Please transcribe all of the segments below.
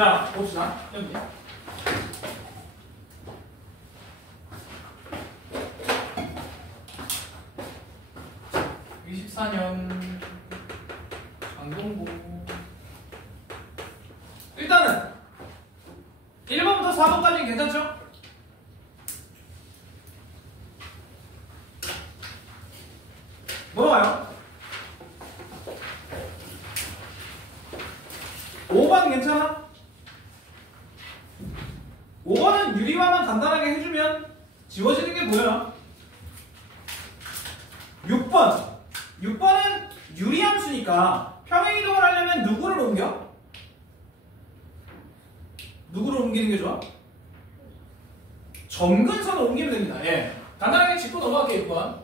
자, 봅시다. 여기. (24년) 장동고. 일단은 1번부터 4번까지 괜찮죠? 뭐가요? 5번 괜찮아? 5번은 유리화만 간단하게 해주면 지워지는 게 보여요. 6번은 유리함수니까 평행이동을 하려면 누구를 옮겨? 누구를 옮기는 게 좋아? 점근선을 옮기면 됩니다. 예. 간단하게 짚고 넘어갈게요. 6번.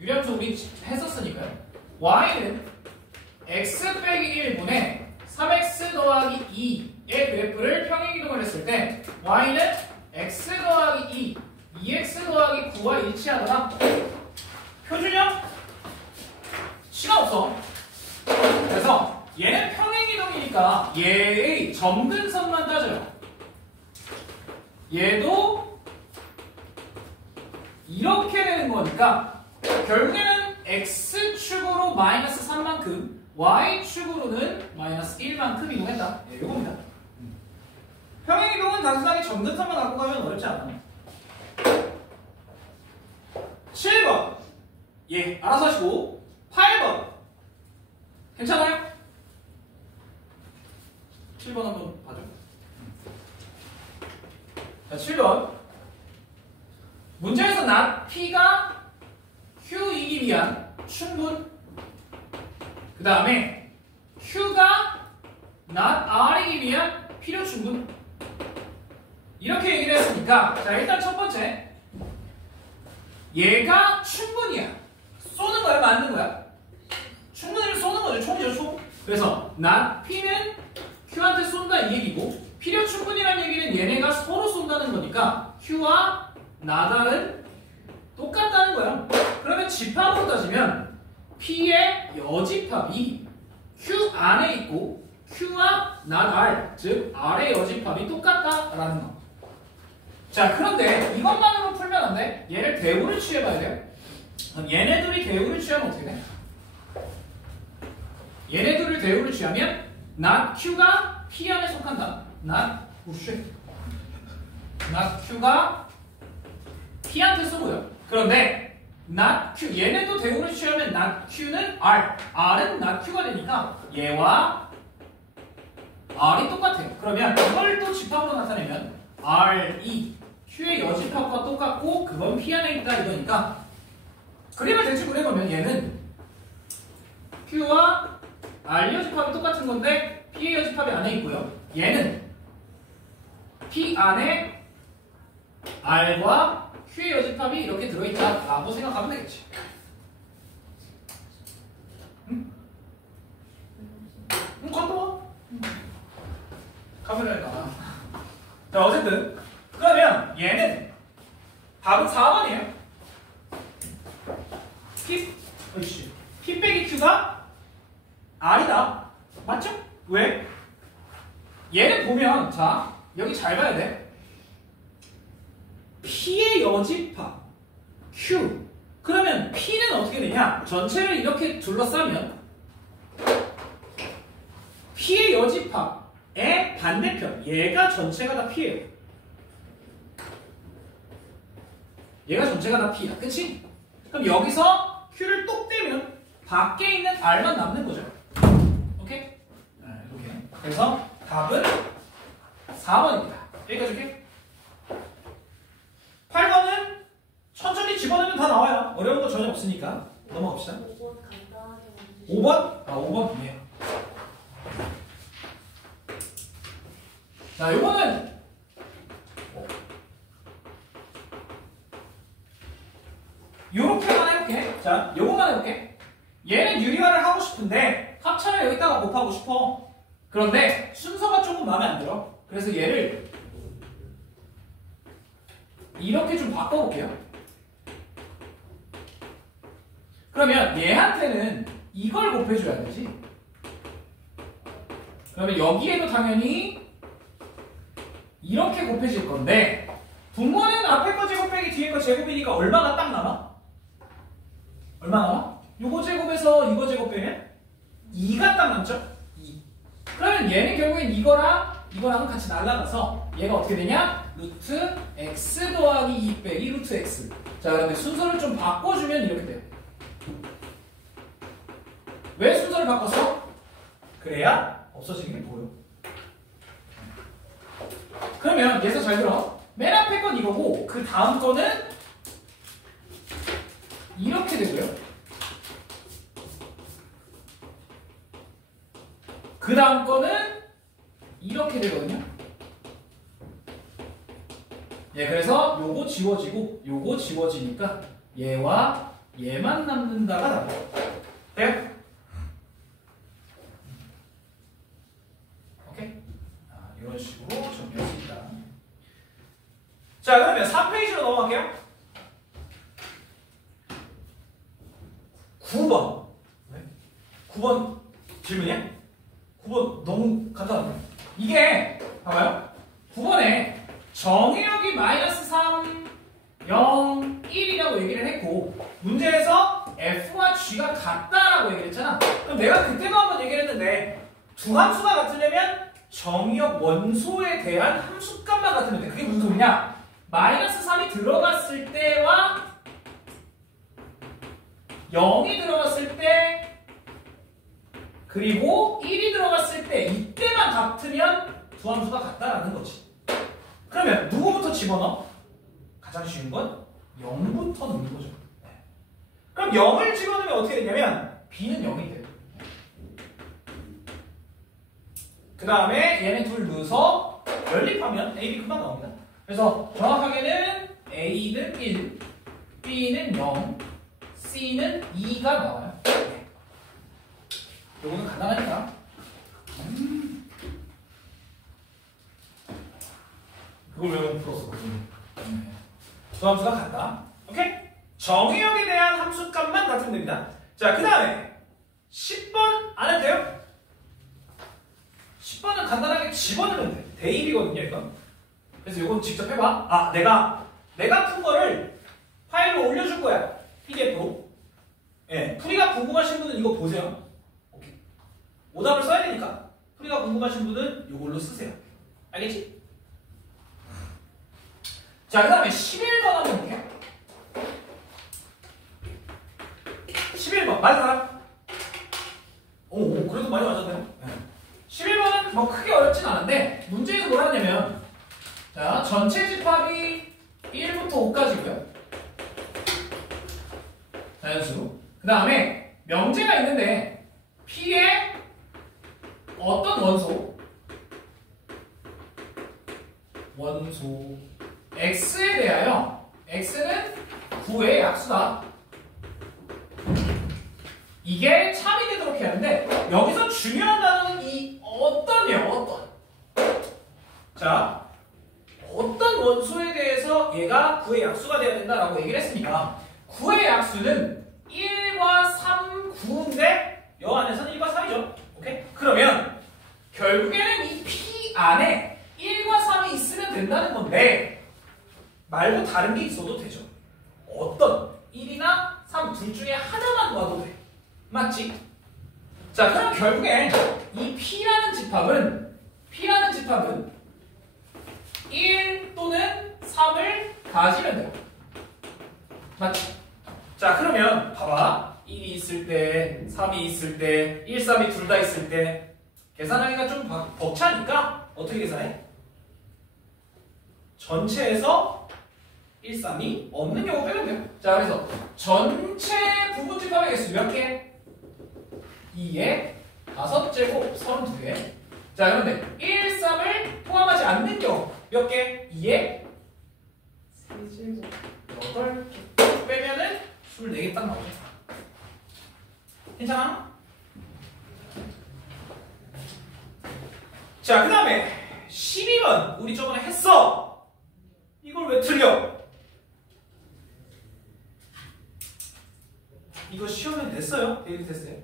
유리함수 우리 했었으니까요. y는 x 빼기 1분의 3x 더하기 2의 그래프를 평행이동을 했을 때 y는 x 더하기 2, 2x 더하기 9와 일치하더라. 표준형? 시간 없어. 그래서 얘는 평행이동이니까 얘의 점근선만 따져요. 얘도 이렇게 되는 거니까 결국에는 x축으로 마이너스 3만큼 y축으로는 마이너스 1만큼 이동했다. 예, 요겁니다. 평행이동은 단순하게 점근선만 갖고 가면 어렵지 않아요. 7번. 예, 알아서 하시고. 8번. 괜찮아요? 7번 한번 봐줘. 자, 7번. 문제에서 not P가 Q이기 위한 충분. 그 다음에 Q가 not R이기 위한 필요 충분. 이렇게 얘기를 했으니까 자, 일단 첫 번째. 얘가 충분이야. 쏘는 거야, 맞는 거야? 충분히를 쏘는 거죠. 총이죠, 총. 그래서 not P는 Q한테 쏜다 이 얘기고 필요 충분이라는 얘기는 얘네가 서로 쏜다는 거니까 Q와 not R은 똑같다는 거야. 그러면 집합으로 따지면 P의 여집합이 Q 안에 있고 Q와 not R, 즉 R의 여집합이 똑같다라는 거. 자, 그런데 이것만으로 풀면 안 돼. 얘를 대우를 취해봐야 돼요. 그럼 얘네들이 대우를 취하면 어떻게 돼? 얘네들을 대우를 취하면 not Q가 P 안에 속한다. not Q가 P한테 쏘고요. 그런데 not Q, 얘네도 대우를 취하면 not Q는 R, R은 not Q가 되니까 얘와 R이 똑같아요. 그러면 이걸 또 집합으로 나타내면 RE, Q의 여집합과 똑같고 그건 P 안에 있다 이거니까 그림을 대충 그려보면 얘는 Q와 R 여집합이 똑같은 건데 P의 여집합이 안에 있고요. 얘는 P 안에 R과 Q의 여집합이 이렇게 들어있다 라고 생각하면 되겠지. 응? 가까워? 카메라에 나와. 자, 어쨌든 그러면 얘는 답은 4번이에요. P 빼기 Q가 R이다. 맞죠? 왜? 얘는 보면 자 여기 잘 봐야 돼. P의 여집합 Q. 그러면 P는 어떻게 되냐? 전체를 이렇게 둘러싸면 P의 여집합의 반대편 얘가 전체가 다 P예요. 얘가 전체가 다 P야. 그치? 그럼 여기서 Q를 똑 떼면 밖에 있는 R만 남는 거죠. 오케이? 이렇게. 그래서 답은 4번입니다. 여기까지 할게. 8번은 천천히 집어넣으면 다 나와요. 어려운 거 전혀 없으니까. 넘어갑시다. 5번 간단하게 만드시죠. 5번? 5번이에요. 자, 요거는 요렇게만 해볼게. 자, 요거만 해볼게. 얘는 유리화를 하고 싶은데 합차를 여기다가 곱하고 싶어. 그런데 순서가 조금 마음에 안 들어. 그래서 얘를 이렇게 좀 바꿔볼게요. 그러면 얘한테는 이걸 곱해줘야 되지. 그러면 여기에도 당연히 이렇게 곱해질 건데 분모는 앞에 거 제곱 빼기 뒤에 거 제곱이니까 얼마가 딱 남아? 얼마 남아? 요거 제곱에서 이거 제곱 빼면 2가 딱 남죠? 2. 그러면 얘는 결국엔 이거랑은 같이 날라가서 얘가 어떻게 되냐? 루트 x 더하기 2 빼기 루트 x. 자, 그런데 순서를 좀 바꿔주면 이렇게 돼요. 왜 순서를 바꿨어? 그래야 없어지는 게 보여. 그러면 예서 잘 들어. 맨 앞에 건 이거고 그 다음 거는 이렇게 되고요. 그 다음 거는 이렇게 되거든요. 예, 그래서 요거 지워지고 요거 지워지니까 얘와 얘만 남는다가 나와요. 돼요? 오케이? 이런 식으로 정리할 수 있다. 자, 그러면 3페이지로 넘어갈게요. 9번. 9번 질문이야? 9번 너무 간단하네. 이게 봐봐요. 9번에 정의역이 마이너스 3, 0, 1이라고 얘기를 했고 문제에서 F와 G가 같다라고 얘기를 했잖아. 그럼 내가 그때도 한번 얘기를 했는데 두 함수가 같으려면 정의역 원소에 대한 함수값만 같으면 돼. 그게 무슨 소리냐? 마이너스 3이 들어갔을 때와 0이 들어갔을 때 그리고 1이 들어갔을 때 이때만 같으면 두 함수가 같다라는 거지. 그러면 누구부터 집어넣어? 가장 쉬운 건 0부터 넣는 거죠. 그럼 0을 집어넣으면 어떻게 되냐면 B는 0이 돼요. 그 다음에 얘네 둘 넣어서 연립하면 A, B 금방 나옵니다. 그래서 정확하게는 A는 1, B는 0, C는 2가 나와요. 요거는 간단하니까. 그걸 왜 못 풀었어? 두 함수가 같다. 오케이? 정의역에 대한 함수값만 같으면 됩니다. 자, 그 다음에 10번 안 해도 돼요? 10번은 간단하게 집어넣으면 돼. 대입이거든요, 이건. 그래서 이건 직접 해봐. 내가 푼 거를 파일로 올려줄 거야. PDF로. 예, 풀이가 궁금하신 분은 이거 보세요. 오케이. 오답을 써야 되니까. 풀이가 궁금하신 분은 이걸로 쓰세요. 알겠지? 자, 그 다음에 11번 한번 볼게요. 11번. 맞은 사람? 오, 그래도 많이 맞았네요. 네. 11번은 뭐 크게 어렵진 않은데, 문제에서 뭐라 하냐면, 자, 전체 집합이 1부터 5까지고요. 자연수. 그 다음에 명제가 있는데, P의 어떤 원소 X에 대하여 X는 9의 약수다. 이게 참이 되도록 해야 하는데 여기서 중요한 단어는 이 어떤이에요. 자, 어떤 원소에 대해서 얘가 9의 약수가 되어야 된다라고 얘기를 했으니까 9의 약수는 1과 3, 9인데 여 안에서는 1과 3이죠. 오케이? 그러면 결국에는 이 P 안에 1과 3이 있으면 된다는 건데 말고 다른 게 있어도 되죠. 어떤 1이나 3 둘 중에 하나만 놔도 돼. 맞지? 자, 그럼 결국엔 이 P라는 집합은 1 또는 3을 가지면 돼요. 맞지? 자, 그러면 봐봐. 1이 있을 때, 3이 있을 때, 1, 3이 둘 다 있을 때 계산하기가 좀 벅차니까 어떻게 계산해? 전체에서 1, 3이 없는 경우 빼면 돼요. 자, 그래서 전체 부분 집합의 개수 몇 개? 2에 5제곱 32개. 자, 그런데 1, 3을 포함하지 않는 경우 몇 개? 2에 3제곱 8개. 빼면은 24개 딱 나오죠. 괜찮아? 자, 그 다음에 12번 우리 저번에 했어. 이걸 왜 틀려? 이거 시험에 냈어요? 데일리 테스트에.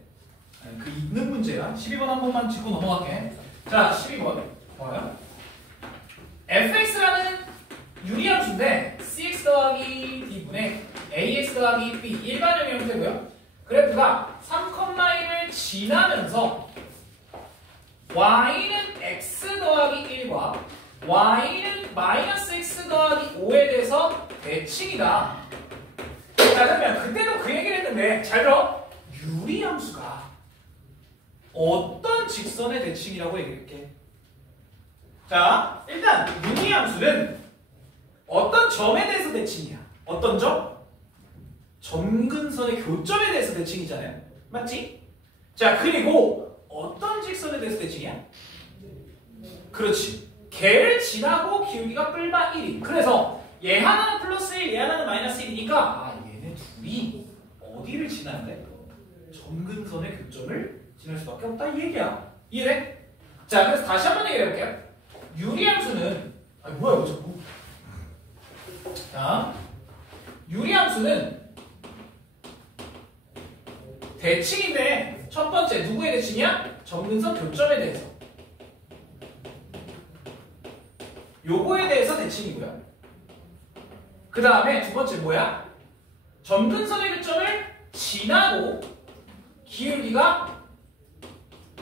그 있는 문제야. 12번 한 번만 짚고 넘어갈게. 자, 12번 봐요. f의 함수인데 cx 더하기 d분의 ax 더하기 b 일반형의 형태고요. 그래프가 3,1을 지나면서 y는 x 더하기 1과 y는 마이너스 x 더하기 5에 대해서 대칭이다. 자, 그러면 그때도 그 얘기를 했는데 잘 들어. 유리함수가 어떤 직선의 대칭이라고 얘기할게. 자, 일단 유리함수는 어떤 점에 대해서 대칭이야. 어떤 점? 점근선의 교점에 대해서 대칭이잖아요. 맞지? 자, 그리고 어떤 직선에 대해서 대칭이야? 그렇지. 걔를 지나고 기울기가 뿔마 1이. 그래서 얘 하나는 플러스 1, 얘 하나는 마이너스 1이니까 아, 얘네 둘이 어디를 지나는데? 점근선의 교점을 지날 수밖에 없다 이 얘기야. 이해돼? 자, 그래서 다시 한번 얘기해 볼게요. 유리함수는 아니 뭐야 이거 자꾸. 자, 유리함수는 대칭인데 첫 번째 누구의 대칭이야? 점근선 교점에 대해서. 요거에 대해서 대칭이고요. 그 다음에 두 번째 뭐야? 점근선의 교점을 지나고 기울기가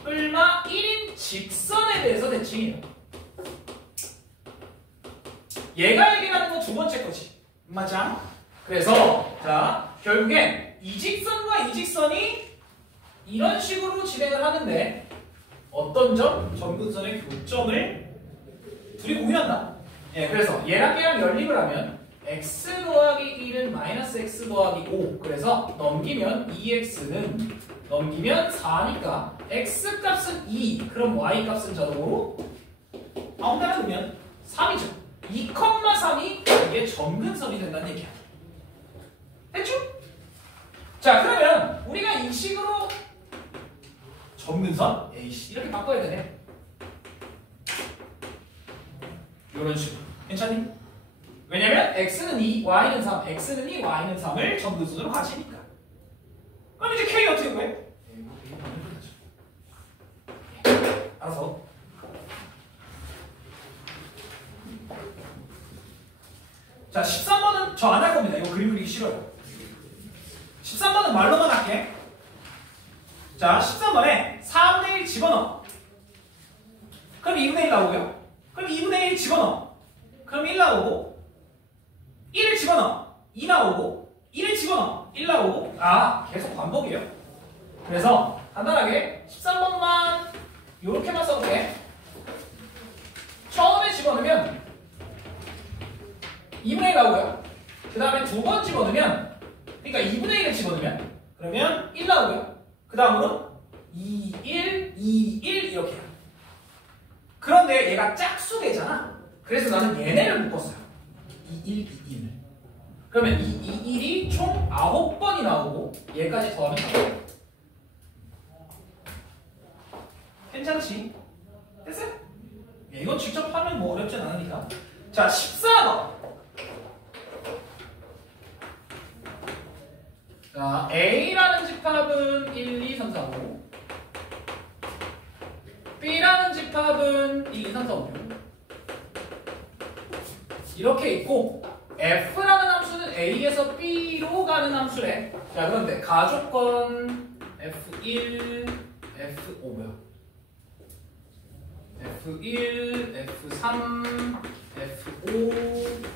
뿔마 1인 직선에 대해서 대칭이에요. 얘가 얘기하는 건 두 번째 거지. 맞아? 그래서 자 결국엔 이 직선과 이 직선이 이런 식으로 진행을 하는데 어떤 점? 점근선의 교점을 둘이 공유한다. 예, 그래서 얘랑 얘랑 연립을 하면 x 더하기 1은 마이너스 x 더하기 5. 그래서 넘기면 2x는 넘기면 4니까 x 값은 2. 그럼 y 값은 자동으로 아무데나 두면 3이죠. 2,3이 이게 점근선이 된다는 얘기야. 됐죠? 자, 그러면 우리가 이 식으로 점근선 AC 이렇게 바꿔야 되네. 이런 식으로. 괜찮니? 왜냐면 x는 2, y는 3, x는 2, y는 3을 점근선으로 가지니까. 그럼 이제 k 어떻게 구해? 알아서. 자, 13번은 저 안 할 겁니다. 이거 그림 그리기 싫어요. 13번은 말로만 할게. 자, 13번에 4분의 1 집어넣어. 그럼 2분의 1 나오고요. 그럼 2분의 1 집어넣어. 그럼 1 나오고 1을 집어넣어. 2 나오고 1을 집어넣어. 1 나오고 아, 계속 반복이에요. 그래서 간단하게 13번만 요렇게만 써볼게. 처음에 집어넣으면 2분의 1 나오고요. 그 다음에 두 번 집어넣으면 그러니까 2분의 1을 집어넣으면 그러면 1 나오고요. 그 다음으로 2, 1, 2, 1 이렇게. 그런데 얘가 짝수되잖아. 그래서 나는 얘네를 묶었어요. 2, 1, 2, 1. 그러면 2, 2, 1이 총 9번이 나오고 얘까지 더하면 나와요. 괜찮지? 됐어요? 이거 직접 하면 뭐 어렵진 않으니까. 자, 14번. 자, A라는 집합은 1, 2, 3, 4, 5. B라는 집합은 2, 3, 4, 5. 이렇게 있고 F라는 함수는 A에서 B로 가는 함수래. 자, 그런데 가족권 F1, F5 뭐야? F1, F3, F5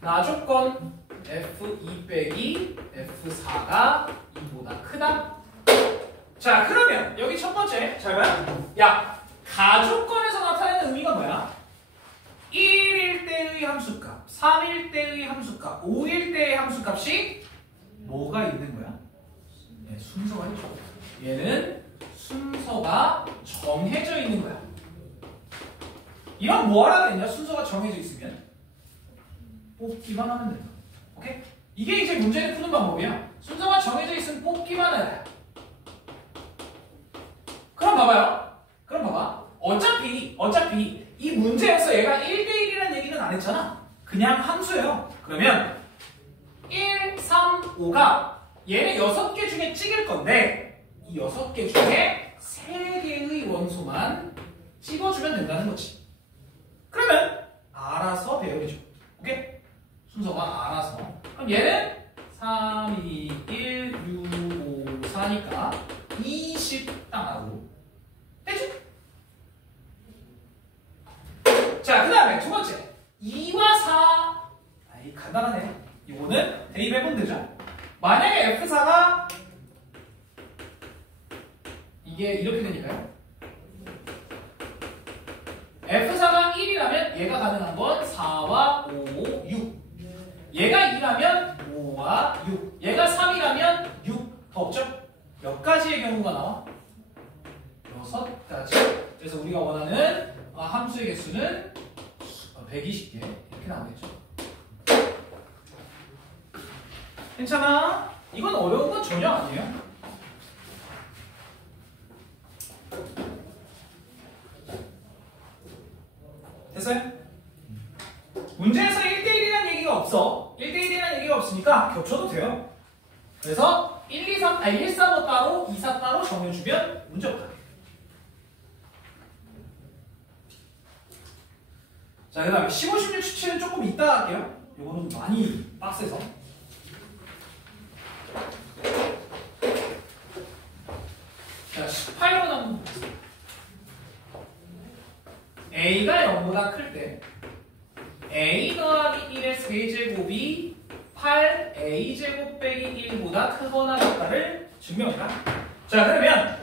나조건 F2 빼기 F4가 2보다 크다. 자, 그러면 여기 첫 번째 잘 봐요. 야, 가족권에서 나타내는 의미가 뭐야? 1일 때의 함수값, 3일 때의 함수값, 5일 때의 함수값이 뭐가 있는 거야? 네, 순서가 있죠. 얘는 순서가 정해져 있는 거야. 이건 뭐 하라 그랬냐? 순서가 정해져 있으면 뽑기만 하면 된다. 오케이? 이게 이제 문제를 푸는 방법이야. 순서가 정해져 있으면 뽑기만 해야 돼. 그럼 봐봐요. 그럼 봐봐. 어차피 이 문제에서 얘가 1대1이라는 얘기는 안 했잖아. 그냥 함수예요. 그러면 1, 3, 5가 얘네 6개 중에 찍을 건데 이 6개 중에 3개의 원소만 찍어주면 된다는 거지. 그러면 알아서 배열해줘. 오케이? 그럼 얘는 3, 2, 1, 6, 5, 4니까 20 딱 나오고 됐죠? 자, 그 다음에 두 번째 2와 4 아이 간단하네. 이거는 대입해보면 되죠. 만약에 F4가 이게 이렇게 되니까요. F4가 1이라면 얘가 가능한 건 4와 5, 6. 얘가 2라면 5와 6. 얘가 3이라면 6. 더 없죠? 몇 가지의 경우가 나와? 6가지. 그래서 우리가 원하는 함수의 개수는 120개 이렇게 나오겠죠. 괜찮아? 이건 어려운 건 전혀 아니에요. 됐어요? 문제에서 1대1이라는 얘기가 없어. 1대1이라는 얘기가 없으니까 겹쳐도 돼요. 그래서 1, 2, 3, 1, 4, 5 따로 2, 4 따로 정해주면 문제 없다. 자, 그 다음에 15, 16, 17은 조금 이따 할게요. 이거는 많이 빡세서. 자, 18번 한번 보겠습니다. A가 0보다 클 때 A 더하기 1의 세제곱이 8A제곱 빼기 1보다 크거나 같다를 증명해라. 자, 그러면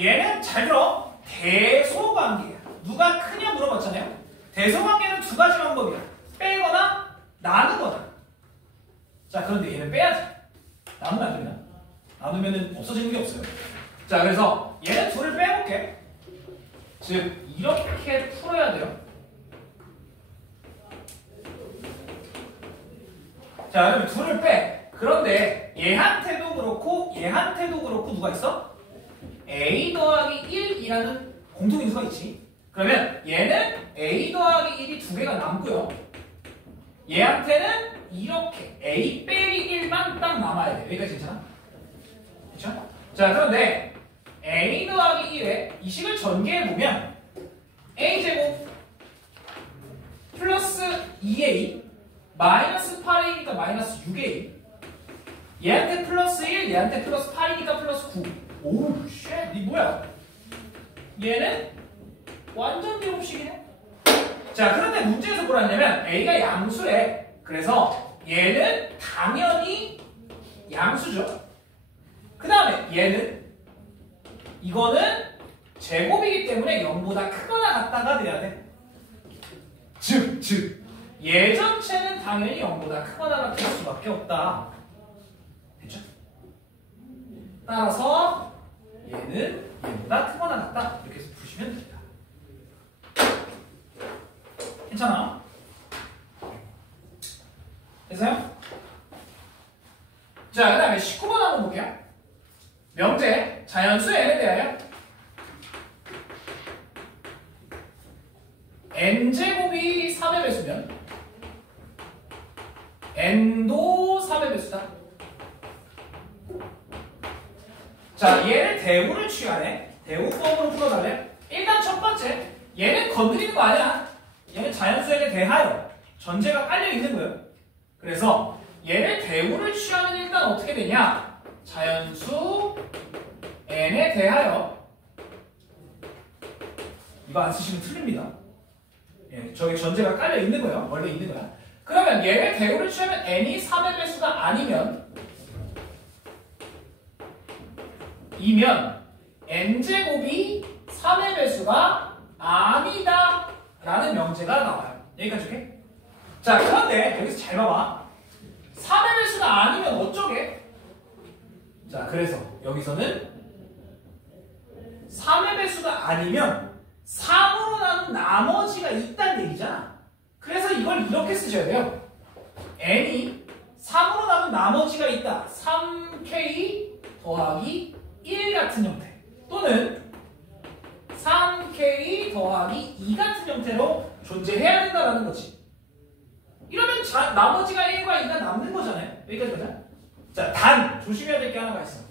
얘는 잘 들어. 대소관계야. 누가 크냐 물어봤잖아요. 대소관계는 두 가지 방법이야. 빼거나 나누거나. 자, 그런데 얘는 빼야지. 나누면 안 됩니다. 나누면 없어지는 게 없어요. 자, 그래서 얘는 둘을 빼볼게. 즉 이렇게 풀어야 돼요. 자, 그러면 둘을 빼. 그런데 얘한테도 그렇고 얘한테도 그렇고 누가 있어? A 더하기 1이라는 공통인수가 있지. 그러면 얘는 A 더하기 1이 두 개가 남고요. 얘한테는 이렇게 A 빼기 1만 딱 남아야 돼. 여기까지 괜찮아? 그렇죠? 자, 그런데 A 더하기 1에 이 식을 전개해보면 A제곱 플러스 2A 마이너스 8A니까 마이너스 6A 얘한테 플러스 1, 얘한테 플러스 8이니까 플러스 9. 오우 쉣, 이 뭐야? 얘는 완전 제곱식이네. 자, 그런데 문제에서 뭐라 했냐면 A가 양수래. 그래서 얘는 당연히 양수죠. 그 다음에 얘는 이거는 제곱이기 때문에 0보다 크거나 같다가 돼야 돼. 즉 얘 전체는 당연히 0보다 크거나 같을 수밖에 없다. 됐죠? 따라서 얘는 얘보다 크거나 같다. 이렇게 해서 푸시면 됩니다. 괜찮아? 됐어요? 자, 그 다음에 19번 한번 볼게요. 명제, 자연수 n에 대하여 n제곱이 3의 배수면 n도 3의 배수다. 자, 얘를 대우를 취하네. 대우법으로 풀어달래. 일단 첫 번째, 얘는 건드리는 거 아니야. 얘는 자연수 n에 대하여 전제가 깔려있는 거예요. 그래서 얘를 대우를 취하면 일단 어떻게 되냐. 자연수 n에 대하여 이거 안 쓰시면 틀립니다. 예, 저기 전제가 깔려 있는 거예요. 원래 있는 거야. 그러면 얘를 대우를 취하면 n이 3의 배수가 아니면 n제곱이 3의 배수가 아니다 라는 명제가 나와요. 여기까지 오케이? 자, 그런데 여기서 잘 봐봐. 3의 배수가 아니면 어쩌게? 자, 그래서 여기서는 3의 배수가 아니면 3으로 나눈 나머지가 있다는 얘기잖아. 그래서 이걸 이렇게 쓰셔야 돼요. n이 3으로 나눈 나머지가 있다. 3k 더하기 1 같은 형태 또는 3k 더하기 2 같은 형태로 존재해야 된다는 거지. 이러면 나머지가 1과 2가 남는 거잖아요. 여기까지 가자. 자, 단 조심해야 될 게 하나가 있어.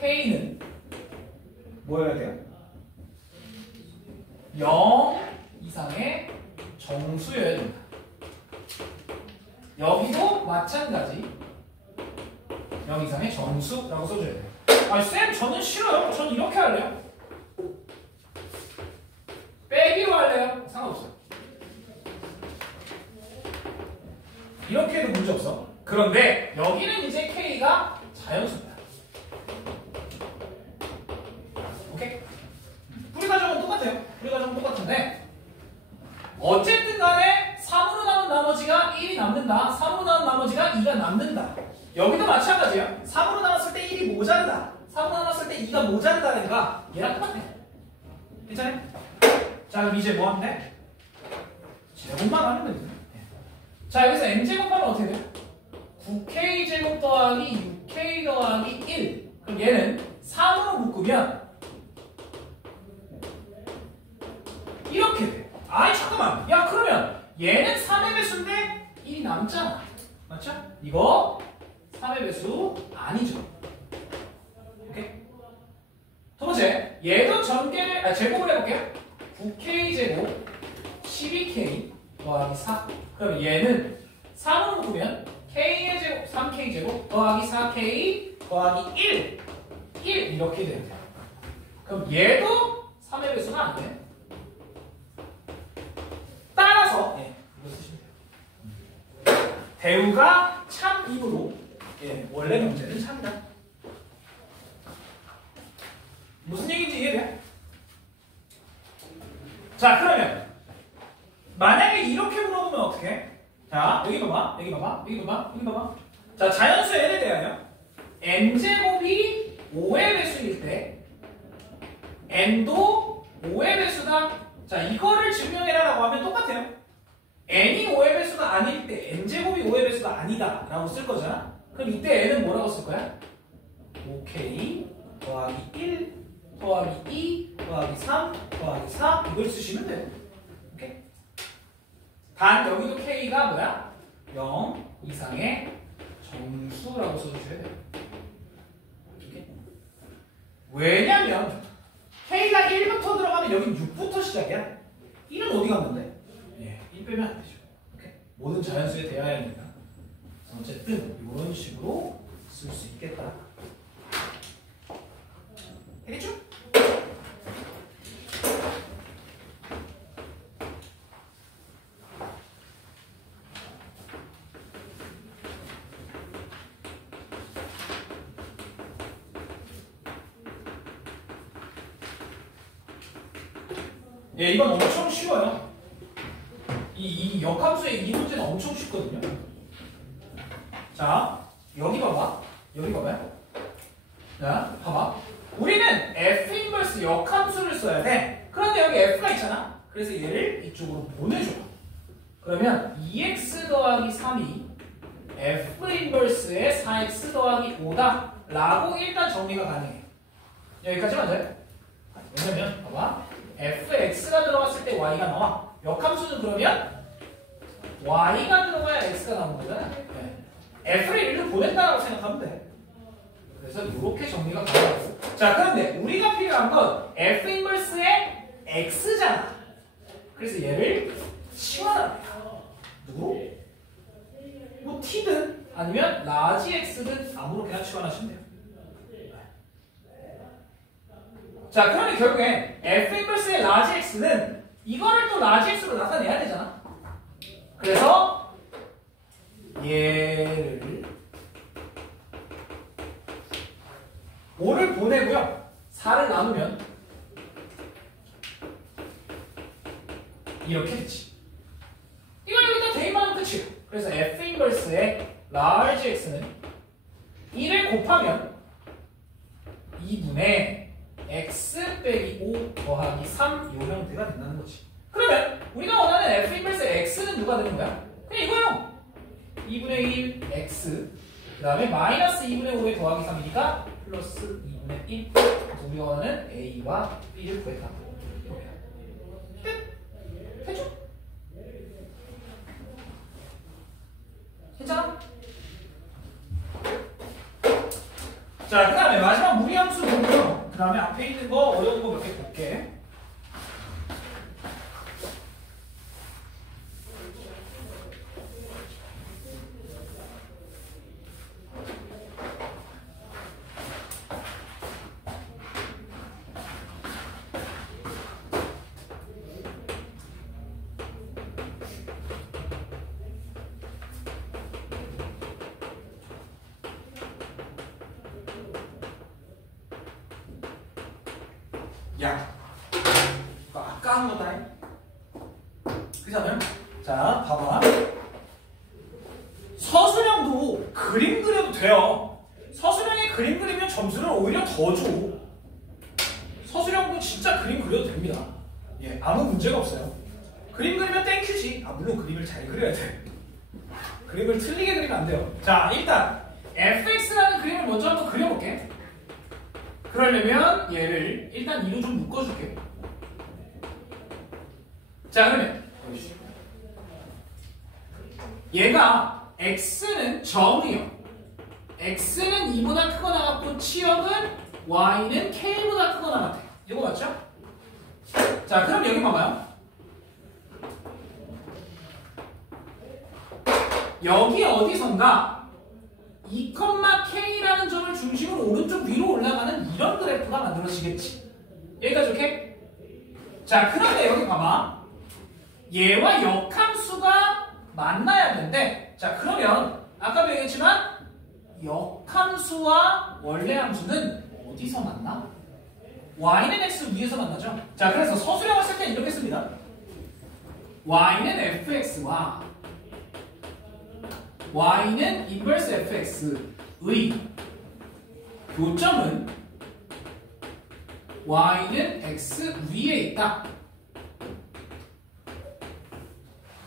k는 뭐여야 돼요? 0 이상의 정수여야 된다. 여기도 마찬가지 0 이상의 정수라고 써줘야 돼요. 아, 쌤 저는 싫어요. 저는 이렇게 할래요. 빼기로 할래요. 상관없어요. 이렇게 해도 문제없어. 그런데 여기는 이제 K가 자연수입니다. 오케이? 뿌리 과정은 똑같아요. 뿌리 과정은 똑같은데 어쨌든 간에 3으로 남은 나머지가 1이 남는다. 3으로 남은 나머지가 2가 남는다. 여기도 마찬가지예요. 3으로 나눴을 때 1이 모자르다. 3으로 나눴을 때 2가 모자르다니까 얘랑 똑같아. 괜찮아요? 자, 그럼 이제 뭐 하면 돼? 제곱만 하면 됩니다. 자, 여기서 n제곱하면 어떻게 돼요? 9k제곱 더하기 6k 더하기 1. 그럼 얘는 3으로 묶으면 이렇게 돼. 아이, 잠깐만. 야, 그러면 얘는 3의 배수인데 1이 남잖아. 맞죠? 이거 3의 배수 아니죠. 오케이? 두 번째, 얘도 전개를, 제곱을 해볼게요. 9k제곱 12k 더하기 4. 그럼 얘는 3으로 묶으면 k의 제곱 3k제곱 더하기 4k 더하기 1 이렇게 돼요. 그럼 얘도 3의 배수가 안 돼. 따라서 이거 쓰시면 돼요. 대우가 참이므로 원래 문제는 참이다. 무슨 얘기인지 이해돼? 자, 그러면 만약에 이렇게 물어보면 어떡해? 자, 여기 봐봐, 여기 봐봐, 여기 봐봐, 여기 봐봐. 자, 자연수 n에 대하여 n제곱이 5의 배수일 때 n도 5의 배수다. 자, 이거를 증명해라라고 하면 똑같아요. n이 5의 배수가 아닐 때 n제곱이 5의 배수가 아니다 라고 쓸 거잖아. 그럼 이때 n은 뭐라고 쓸 거야? 5k 더하기 1 더하기 2 더하기 3 더하기 4 이걸 쓰시면 돼요. 오케이? 단 여기도 k가 뭐야? 0 이상의 정수라고 써주셔야 돼요. 오케이? 왜냐면 k가 1부터 들어가면 여긴 6부터 시작이야. 1은 어디 갔는데? 1 빼면 안 되죠. 오케이? 모든 자연수에 대하여야 합니다. 어쨌든 이런 식으로 쓸 수 있겠다. 되겠죠? 이건 엄청 쉬워요. 이 역함수의 이 문제는 엄청 쉽거든요. 자, 여기 봐봐. 여기 봐봐요. 자, 봐봐. 우리는 F 인버스 역함수를 써야 돼. 그런데 여기 F가 있잖아. 그래서 얘를 이쪽으로 보내줘. 그러면 2x 더하기 3이 F 인버스의 4x 더하기 5다 라고 일단 정리가 가능해. 여기까지 맞아요? 왜냐면 봐봐. fx가 들어갔을 때 y가 나와. 역함수는 그러면 y가 들어가야 x가 나오는 거잖아. f를 1로 보낸다라고 생각하면 돼. 그래서 이렇게 정리가 가능하고. 자, 그런데 우리가 필요한 건 f 인버스의 x잖아. 그래서 얘를 치환합니다. 누구? 뭐 t든 아니면 라지 x든 아무렇게나 치환하시면 돼요. 자, 그러면 결국엔 f 인버스의 라지 x는 이거를 또 라지 x로 나타내야 되잖아. 그래서 얘를 5를 보내고요. 4를 나누면 이렇게 되지. 이걸 여기다 대입하면 끝이에요. 그래서 f 인버스의 large x는 1을 곱하면 2분의 x 빼기 5 더하기 3 이 형태가 된다는 거지. 그러면 우리가 원하는 f 인버스의 x는 누가 되는 거야? 그냥 이거요. 2분의 1 x 그 다음에 마이너스 2분의 5에 더하기 3이니까 플러스 2분의 1. 그래서 우리가 원하는 a와 b를 구했다. 끝. 됐죠? 괜찮아? 자, 그 다음에 마지막 무리함수 보고요. 그 다음에 앞에 있는 거 어려운 거 몇 개 볼게. 야, 이거 아까 한 거다. 그잖아요? 자, 봐봐. 서술형도 그림 그려도 돼요. 서술형에 그림 그리면 점수를 오히려 더 줘. 서술형도 진짜 그림 그려도 됩니다. 예, 아무 문제가 없어요. 그림 그리면 땡큐지. 아, 물론 그림을 잘 그려야 돼. 그림을 틀리게 그리면 안 돼요. 자, 일단 fx라는 그림을 먼저 한번 그려볼게. 그러려면 얘를 일단 이로 좀 묶어줄게. 자, 그러면 얘가 x는 정의요. x는 2보다 크거나 같고 치역은 y는 k보다 크거나 같아. 이거 맞죠? 자, 그럼 여기 봐봐요. 여기 어디선가 2,k라는 점을 중심으로 오른쪽 위로 올라가는 이런 그래프가 만들어지겠지. 여기까지 오케이? 자, 그런데 여기 봐봐. 얘와 역함수가 만나야 되는데, 자, 그러면 아까도 얘기했지만 역함수와 원래 함수는 어디서 만나? y는 x 위에서 만나죠. 자, 그래서 서술형을 쓸 때 이렇게 씁니다. y는 fx와 y는 인버스 fx의 교점은 y는 x 위에 있다.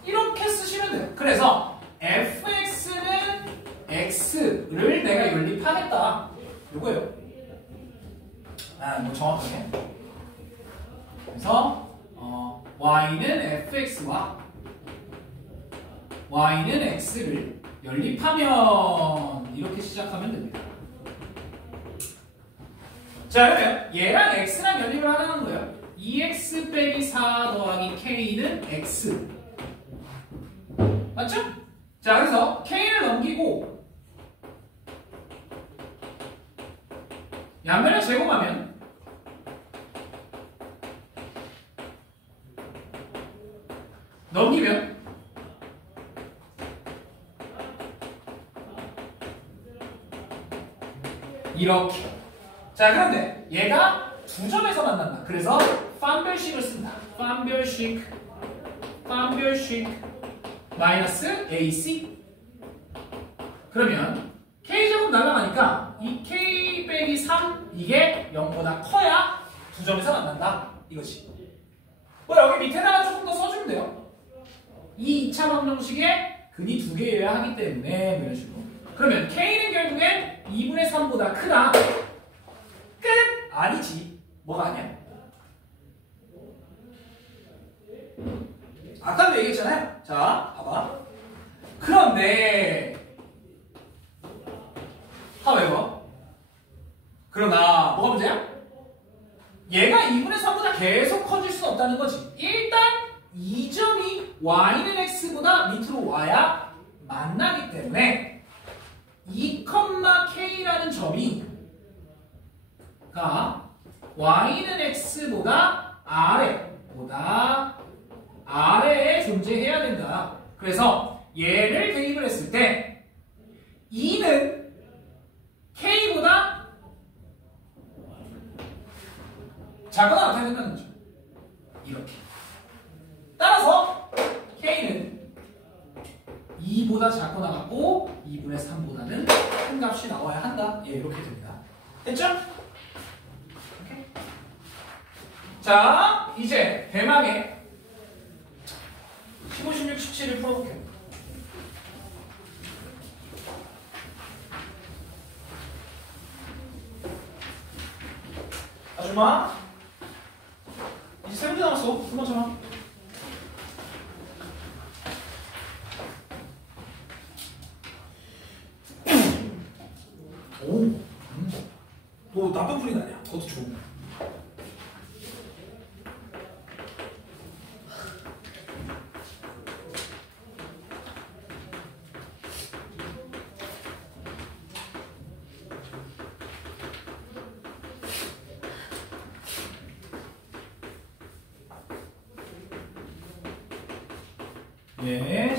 이렇게 쓰시면 돼요. 그래서 fx는 x를 내가 연립하겠다. 이거예요. 아, 뭐 정확하게. 그래서 y는 fx와 y는 x를 연립하면 이렇게 시작하면 됩니다. 자, 그러면 얘랑 x랑 연립을 하라는 거예요. 2x 빼기 4 더하기 k는 x. 맞죠? 자, 그래서 k를 넘기고 양면을 제곱하면 넘기면 이렇게. 자, 그런데 얘가 두 점에서 만난다. 그래서 판별식을 쓴다. 판별식 마이너스 AC. 그러면 K제곱 날아가니까 이 K 빼기 3 이게 0보다 커야 두 점에서 만난다. 이거지. 뭐 여기 밑에다가 조금 더 써주면 돼요. 이 2차 방정식에 근이 두 개여야 하기 때문에 이런 식으로. 그러면 K는 결국엔 2분의 3보다 크다. 끝! 아니지. 뭐가 아니야? 아까도 얘기했잖아요. 자, 봐봐. 그런데 하wever 그러나 뭐가 문제야? 얘가 2분의 3보다 계속 커질 수는 없다는 거지. 일단 이 점이 y는 x보다 밑으로 와야 만나기 때문에 2,k라는 점이 y는 x보다 아래에 존재해야 된다. 그래서 얘를 대입을 했을 때 2는 k보다 작거나 같아야 된다는 거죠. 이렇게. 따라서 k는 2보다 작거나 같고 2분의 3보다는 큰 값이 나와야 한다. 예, 이렇게 됩니다. 됐죠? 오케이. 자, 이제 대망의 15, 16, 17을 풀어볼게요. 아줌마, 이제 세 문제 남았어. 금방 참아. 오, 뭐 나쁜 풀이 나냐? 그것도 좋은 거야. 예,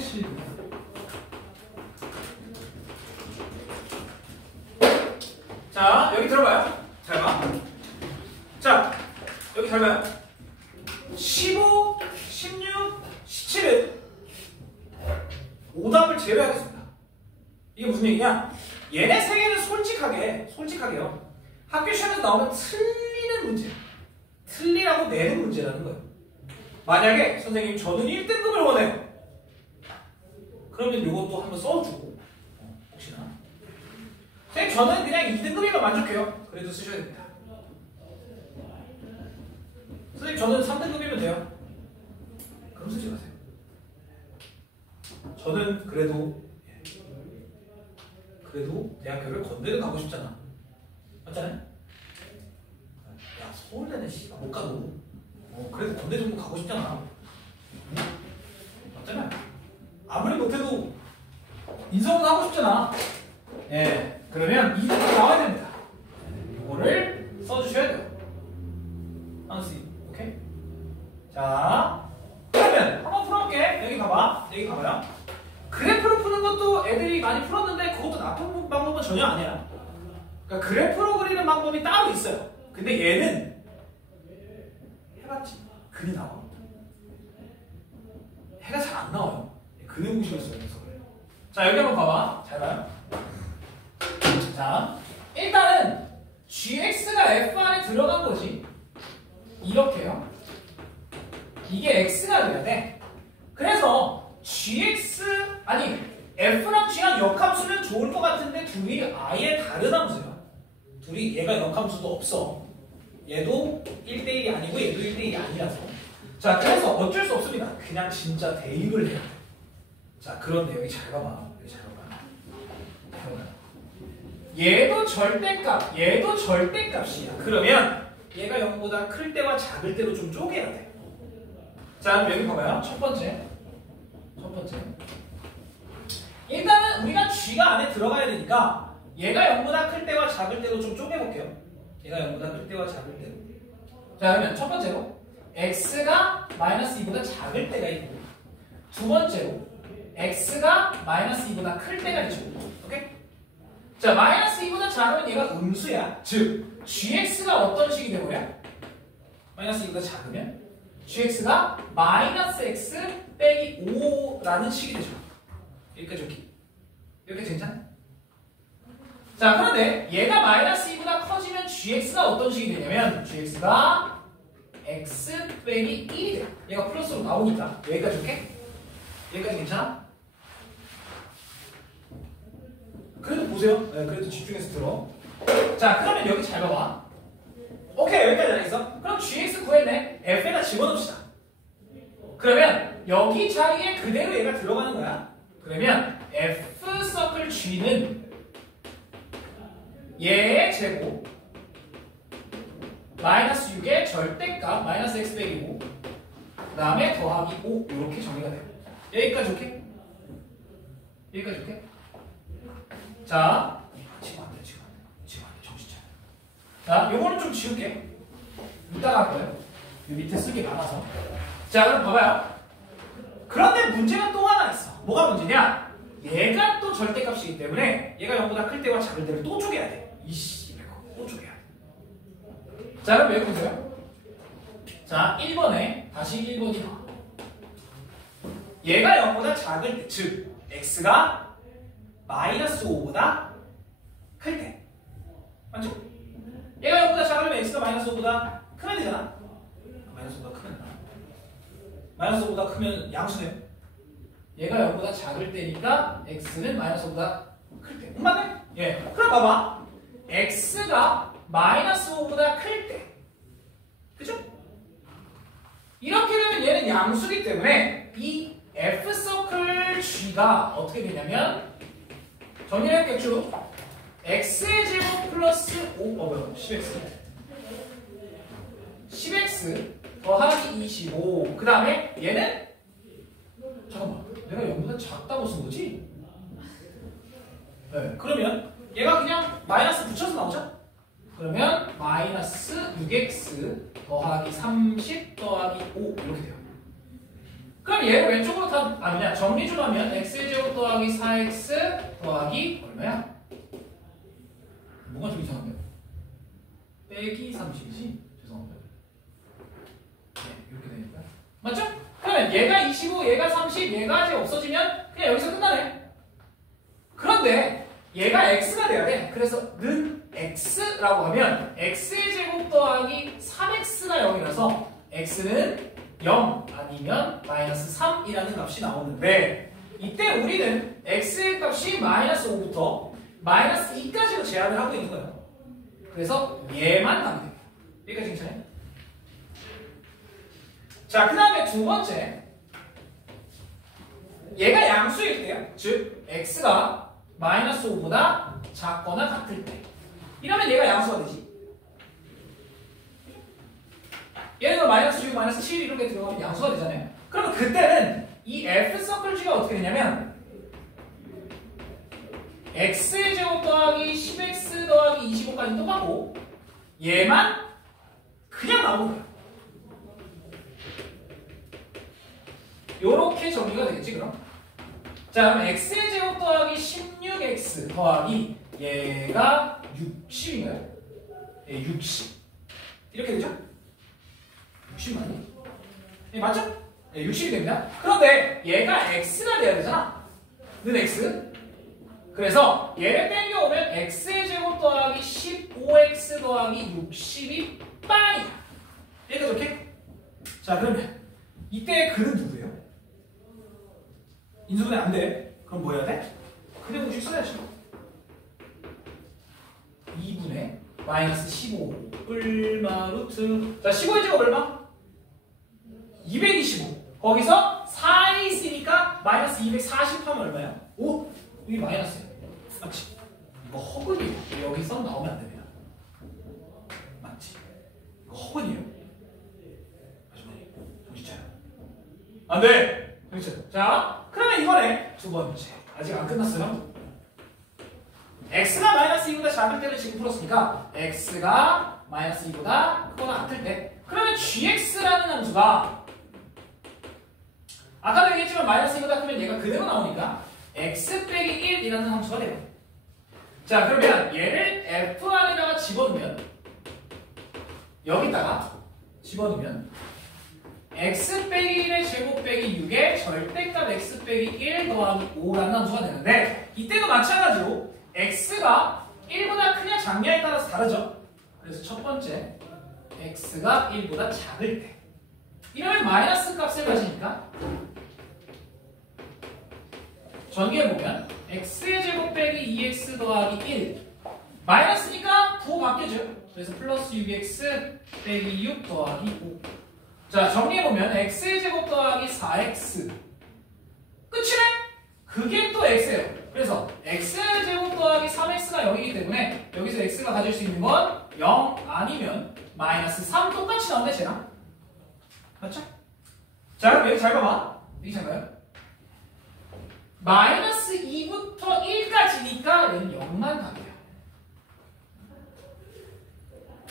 자, 여기 들어봐요. 잘 봐. 자, 여기 잘 봐요. 15, 16, 17은 오답을 제외하겠습니다. 이게 무슨 얘기냐? 얘네 세 개는 솔직하게요. 학교 시험에서 나오면 틀리는 문제, 틀리라고 내는 문제라는 거예요. 만약에 선생님 저는 1등급을 원해요. 그러면 이것도 한번 써주고 혹시나 선생님 저는 그냥 2등급이면 만족해요. 그래도 쓰셔야 됩니다. 선생님 저는 3등급이면 돼요. 그럼 쓰지 마세요. 저는 그래도 대학교를 건대를 가고 싶잖아. 맞잖아요? 야 서울대는 씨발 못 가도 그래도 건대 정도 가고 싶잖아. 맞잖아요? 아무리 못해도 인성은 하고 싶잖아. 예, 그러면 2등급 나와야 됩니다. 이거를 써주셔야 돼요. 한씨, 오케이? 자, 그러면 한번 풀어볼게. 여기 봐봐요. 그래프로 푸는 것도 애들이 많이 풀었는데 그것도 나쁜 방법은 전혀 아니야. 그러니까 그래프로 그리는 방법이 따로 있어요. 근데 얘는 해봤지. 근이 나와. 해가 잘 안 나와요. 근의 공식을 써요. 그래요. 자, 여기 한번 봐봐. 잘 봐요. 자, 일단은 gx가 f 안에 들어간 거지. 이렇게요. 이게 x가 돼야 돼. 그래서 f랑 g랑 역함수는 좋을 것 같은데 둘이 아예 다른 함수야. 둘이 얘가 역함수도 없어. 얘도 1대1이 아니고 얘도 1대1이 아니라서. 자, 그래서 어쩔 수 없습니다. 그냥 진짜 대입을 해야 돼. 자, 그런데 여기 잘 봐봐. 얘도 절대값이야. 그러면 얘가 0보다 클 때와 작을 때로 좀 쪼개야 돼. 자, 여기 봐봐요. 첫 번째. 일단은 우리가 g가 안에 들어가야 되니까 얘가 0보다 클 때와 작을 때로 좀 쪼개볼게요. 얘가 0보다 클 때와 작을 때로. 자, 그러면 첫 번째로 x가 -2보다 작을 때가 있고, 두 번째로 x가 -2보다 클 때가 있죠. 오케이? 자, -2보다 작으면 얘가 음수야. 즉, gx가 어떤 식이 되고요? -2보다 작으면 gx가 -x 빼기 5라는 식이 되죠. 여기까지 오케이. 이렇게 괜찮아? 자, 그런데 얘가 -2보다 커지면 gx가 어떤 식이 되냐면 gx가 x 빼기 1이 돼. 얘가 플러스로 나오니까 여기까지 오케이? 여기까지 괜찮아? 그래도 보세요. 네, 그래도 집중해서 들어. 자, 그러면 여기 잘 봐봐. 오케이, 여기까지 알겠어? 그럼 gx 구했네. f에다 집어넣읍시다. 그러면 여기 자리에 그대로 얘가 들어가는 거야. 그러면 f 서클 g는 얘의 제곱 -6의 절대값 -x 빼기 5 그 다음에 더하기 5 이렇게 정리가 돼요. 여기까지 오케이? 여기까지 오케이? 자, 지금 안 돼. 정신 차려. 자, 요거는 좀 지울게. 이따가 할 거예요. 요 밑에 쓸 게 많아서. 자, 그럼 봐봐요. 그런데 문제가 또 하나 있어. 뭐가 문제냐? 얘가 또 절대값이기 때문에 얘가 0보다 클 때와 작을 때를 또 쪼개야 돼. 이씨, 또 쪼개야 돼. 자, 그럼 여기 보세요. 자, 1번에 다시 1번이 나와. 얘가 0보다 작을 때, 즉 x가 -5보다 클 때. 맞죠? 얘가 0보다 작으면 x가 -5보다 크면 되잖아. -5보다 크면 되나? -5보다 크면 양수네요. 얘가 0보다 작을 때니까 x는 -5보다 클 때. 맞네? 예. 그럼 봐봐. x가 -5보다 클 때. 그죠? 이렇게 되면 얘는 양수기 때문에 이 f 서클 g가 어떻게 되냐면 정리해야겠죠? x의 제곱 플러스 10x 더하기 25. 그 다음에 얘는 잠깐만, 내가 0보다 작다고 쓴 거지? 네, 그러면 얘가 그냥 마이너스 붙여서 나오죠? 그러면 마이너스 6x 더하기 30 더하기 5 이렇게 돼요. 그럼 얘를 왼쪽으로 다 아니냐? 정리 좀 하면 x의 제곱 더하기 4x 더하기 얼마야? 뭐가 좀 이상한데요? 빼기 30이지? 죄송합니다. 맞죠? 그러면 얘가 25, 얘가 30, 얘가 이제 없어지면 그냥 여기서 끝나네. 그런데 얘가 x가 돼야 돼. 그래서 는 x라고 하면 x의 제곱 더하기 3x가 0이라서 x는 0 아니면 마이너스 3이라는 값이 나오는데 이때 우리는 x의 값이 마이너스 5부터 마이너스 2까지로 제한을 하고 있는 거예요. 그래서 얘만 가면 됩니다. 여기까지 괜찮아요? 자, 그 다음에 두 번째 얘가 양수일 때요. 즉 x가 마이너스 5보다 작거나 같을 때 이러면 얘가 양수가 되지. 예를 들어 마이너스 6, 마이너스 7 이렇게 들어가면 양수가 되잖아요. 그러면 그때는 이 f서클g가 어떻게 되냐면 x의 제곱 더하기 10x 더하기 25까지 똑같고 얘만 그냥 나오는 거야. 요렇게 정리가 되겠지 그럼? 자 그럼 x의 제곱 더하기 16x 더하기 얘가 60인가요? 예, 60 이렇게 되죠? 60 맞니? 예, 맞죠? 예, 60이 됩니다. 그런데 얘가 x가 돼야 되잖아. 는 x. 그래서 얘를 땡겨오면 x의 제곱 더하기 15x 더하기 60이 빵이야. 얘가 이렇게? 자 그러면 이때 그는 누구예요? 인수분해 안 돼. 그럼 뭐 해야 돼? 그대 공식 써야지. 2분의 마이너스 15 얼마 루트 자 15의 제곱 얼마? 225 거기서 4이 있으니까 마이너스 240 하면 얼마야? 5? 여기 마이너스야. 맞지? 이거 허근이에요. 여기 써 나오면 안 됩니다. 맞지? 이거 허근이에요. 아주머니 정신 차려. 안 돼! 정신 차려. 자 그러면 이번에 두 번째 아직 안 끝났어요. x가 마이너스 2보다 작을 때를 지금 풀었으니까 x가 마이너스 2보다 크거나 같을 때 그러면 gx라는 함수가 아까도 얘기했지만 마이너스 2보다 크면 얘가 그대로 나오니까 x 빼기 1이라는 함수가 돼요. 자 그러면 얘를 f 안에다가 집어넣으면 여기다가 집어넣으면 x 빼기 1의 제곱 빼기 6의 절대값 x 빼기 1 더하기 5라는 함수가 되는데 이때도 마찬가지로 x가 1보다 크냐 작냐에 따라서 다르죠. 그래서 첫 번째 x가 1보다 작을 때 이러면 마이너스 값을 가지니까 전개해보면 x의 제곱 빼기 2x 더하기 1 마이너스니까 부호 바뀌죠. 그래서 플러스 6x 빼기 6 더하기 5 자 정리해보면 x의 제곱 더하기 4x 끝이네? 그게 또 x예요. 그래서 x의 제곱 더하기 3x가 0이기 때문에 여기서 x가 가질 수 있는 건 0 아니면 마이너스 3 똑같이 나오네 쟤랑. 맞죠? 자 그럼 여기 잘 봐봐. 여기 잘 봐요. 마이너스 2부터 1까지니까 얘는 0만 답이에요.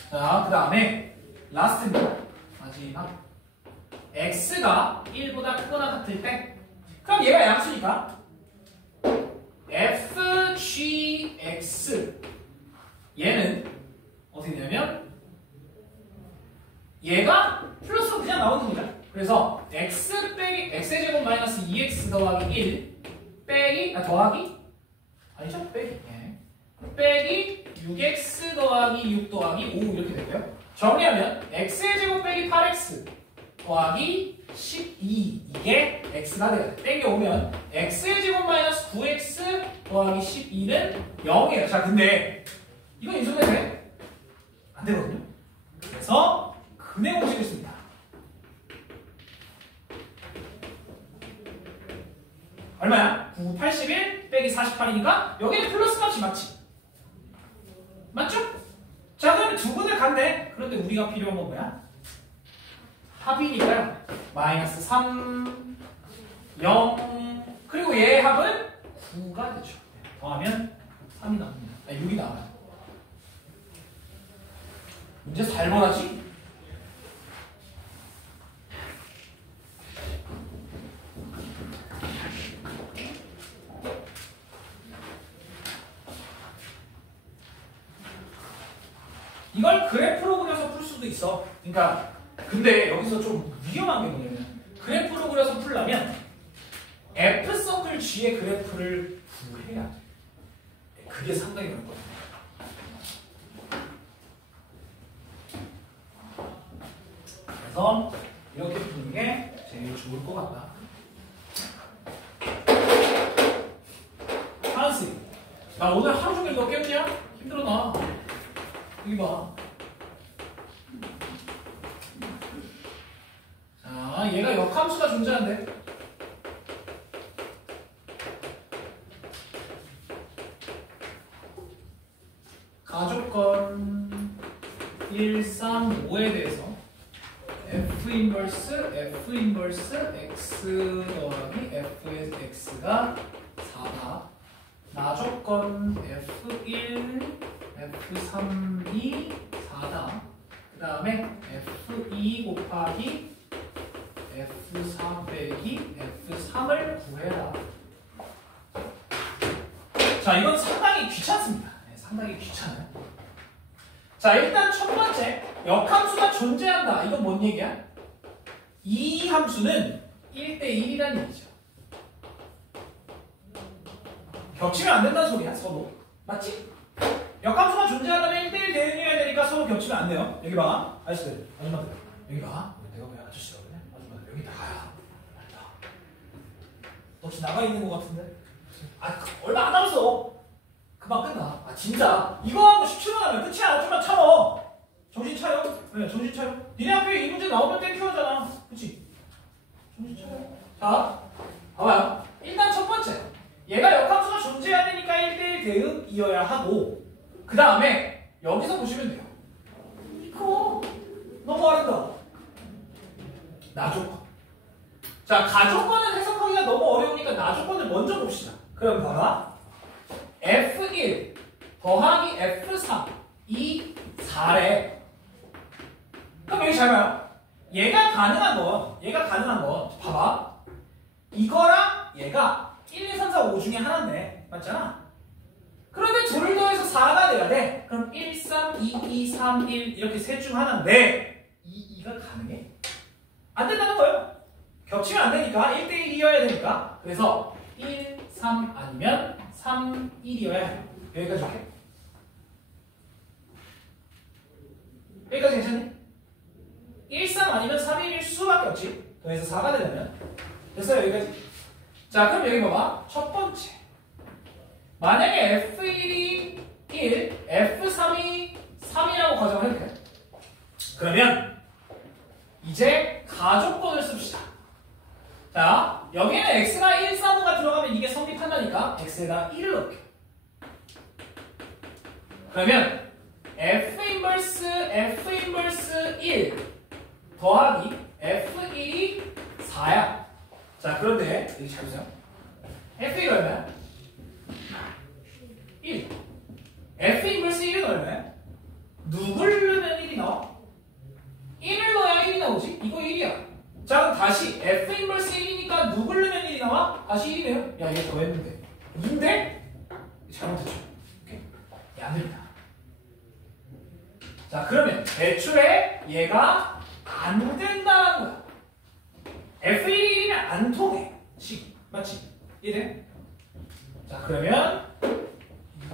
자 그 다음에 라스트입니다. 마지막 x가 1보다 크거나 같을 때 그럼 얘가 양수니까 fgx 얘는 어떻게 되냐면 얘가 플러스로 그냥 나오는 겁니다. 그래서 x 빼기 x의 제곱 마이너스 2x 더하기 1 빼기 더하기 아니죠? 빼기 빼기 6x 더하기 6 더하기 5 이렇게 되고요. 정리하면 x의 제곱 빼기 8x 더하기 12 이게 x가 돼요. 땡겨오면 x의 제곱 마이너스 9x 더하기 12는 0이에요. 자 근데 이건 인수분해 돼? 안 되거든요. 그래서 근의 공식을 씁니다. 얼마야? 9, 81 빼기 48이니까 여기는 플러스 값이 맞지? 맞죠? 자 그럼 두 분을 갔네. 그런데 우리가 필요한 건 뭐야? 합이니까요. 마이너스 3, 0 그리고 얘의 합은 9가 되죠. 더하면 3이 나옵니다. 6이 나와요. 문제 살벌하지? 이걸 그래프로 그려서 풀 수도 있어. 그러니까 근데 여기서 좀 위험한 게 뭐냐면 풀려면 F 서클 G의 그래프를 구해야 돼. 그게 상당히 어렵거든요. 그래서 이렇게 푸는 게 제일 좋을 것 같다. 하나씩. 나 오늘 하루 종일 너 깨우냐? 힘들어 나. 여기 봐. 자, 얘가 역함수가 존재한대. 가족권 1, 3, 5에 대해서 F 인버스 X 더하기 F의 X가 4다. 나조건 F1, F3이 4다. 그 다음에 F2 곱하기 F4 빼기 F3을 구해라. 자, 이건 상당히 귀찮습니다. 네, 상당히 귀찮아요. 자, 일단 첫 번째, 역함수가 존재한다. 이건 뭔 얘기야? 이 함수는 1대1이라는 얘기죠. 겹치면 안 된다는 소리야, 서로. 맞지? 역함수가 존재한다면 1대1 대응해야 되니까 서로 겹치면 안 돼요. 여기 봐. 아저씨들, 아줌마들. 여기 봐. 내가 왜 아저씨라고 그래? 아줌마들, 여기 나가야. 너 혹시 나가 있는 것 같은데? 얼마 안 남았어. 금방 끝나. 아, 진짜. 이거 하고 17분 하면 끝이야. 좀만 참어. 정신 차려. 네, 정신 차려. 니네 학교에 이 문제 나오면 땡큐 하잖아. 그치? 정신 차려. 자, 봐봐요. 일단 첫 번째. 얘가 역함수가 존재해야 되니까 1대1 대응이어야 하고, 그 다음에 여기서 보시면 돼요. 이거 너무 어렵다. 나조건. 자, 가조건은 해석하기가 너무 어려우니까 나조건을 먼저 봅시다. 그럼 봐봐. F1 더하기 F3 이 4래. 그럼 여기 잘 봐요. 얘가 가능한 건 봐봐. 이거랑 얘가 1, 2, 3, 4, 5 중에 하나인데 맞잖아. 그런데 둘을 더해서 4가 돼야 돼. 그럼 1, 3, 2, 2, 3, 1 이렇게 셋 중 하나인데 2가 가능해? 안 된다는 거예요. 겹치면 안 되니까 1대1이어야 되니까. 그래서 1, 3 아니면 3, 1이어야 해요. 여기까지 오케이? 여기까지 괜찮니? 1, 3 아니면 3, 1일 수밖에 없지. 더해서 4가 되려면. 됐어요, 여기까지? 자, 그럼 여기 봐봐. 첫 번째. 만약에 F1이 1, F3이 3이라고 가정을 해도 돼. 그러면 이제 가조건을 씁시다. 자, 여기에는 x가 1, 3, 5가 들어가면 이게 성립한다니까 x에다 1을 넣을게. 그러면 F 인버스 1 더하기 F1이 4야. 자, 그런데 여기 잘 보세요. F1 얼마야? 1. F 인버스 1은 얼마야? 누굴 넣으면 1이 나와? 1을 넣어야 1이 나오지? 이거 1이야. 자, 그럼 다시 F 인버스 1이니까 누굴 넣으면 1이 나와? 다시 1이네요. 야, 이게 더했는데 2인데? 잘못했죠. 오케이. 안 됩니다. 자, 그러면 애초에 얘가 안 된다는 거야. F1이면 안 통해. 맞지? 이래? 자, 그러면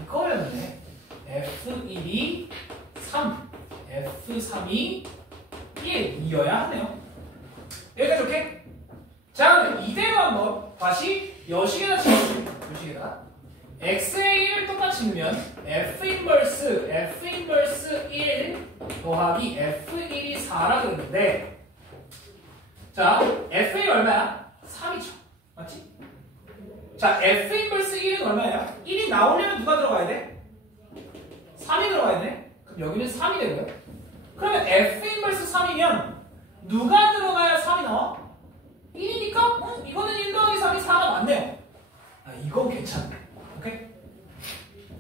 이거였네. F1이 3, F3이 1이어야 하네요. 여기까지 오케이? 자, 그럼 이대로 한번 다시 여식에다 집어주세요. 여식에다 x의 1을 똑같이 넣으면 F 인버스 1 더하기 F1이 4라 그랬는데, 자, F1 얼마야? 3이죠. 맞지? 자, F 인버스 1은 얼마예요? 1이 나오려면 누가 들어가야 돼? 3이 들어가야 돼? 그럼 여기는 3이 되고요. 그러면 F 인버스 3이면 누가 들어가야 3이 나와? 1이니까 이거는 1 더하기 3이 4가 맞네요. 아, 이건 괜찮네. 오케이?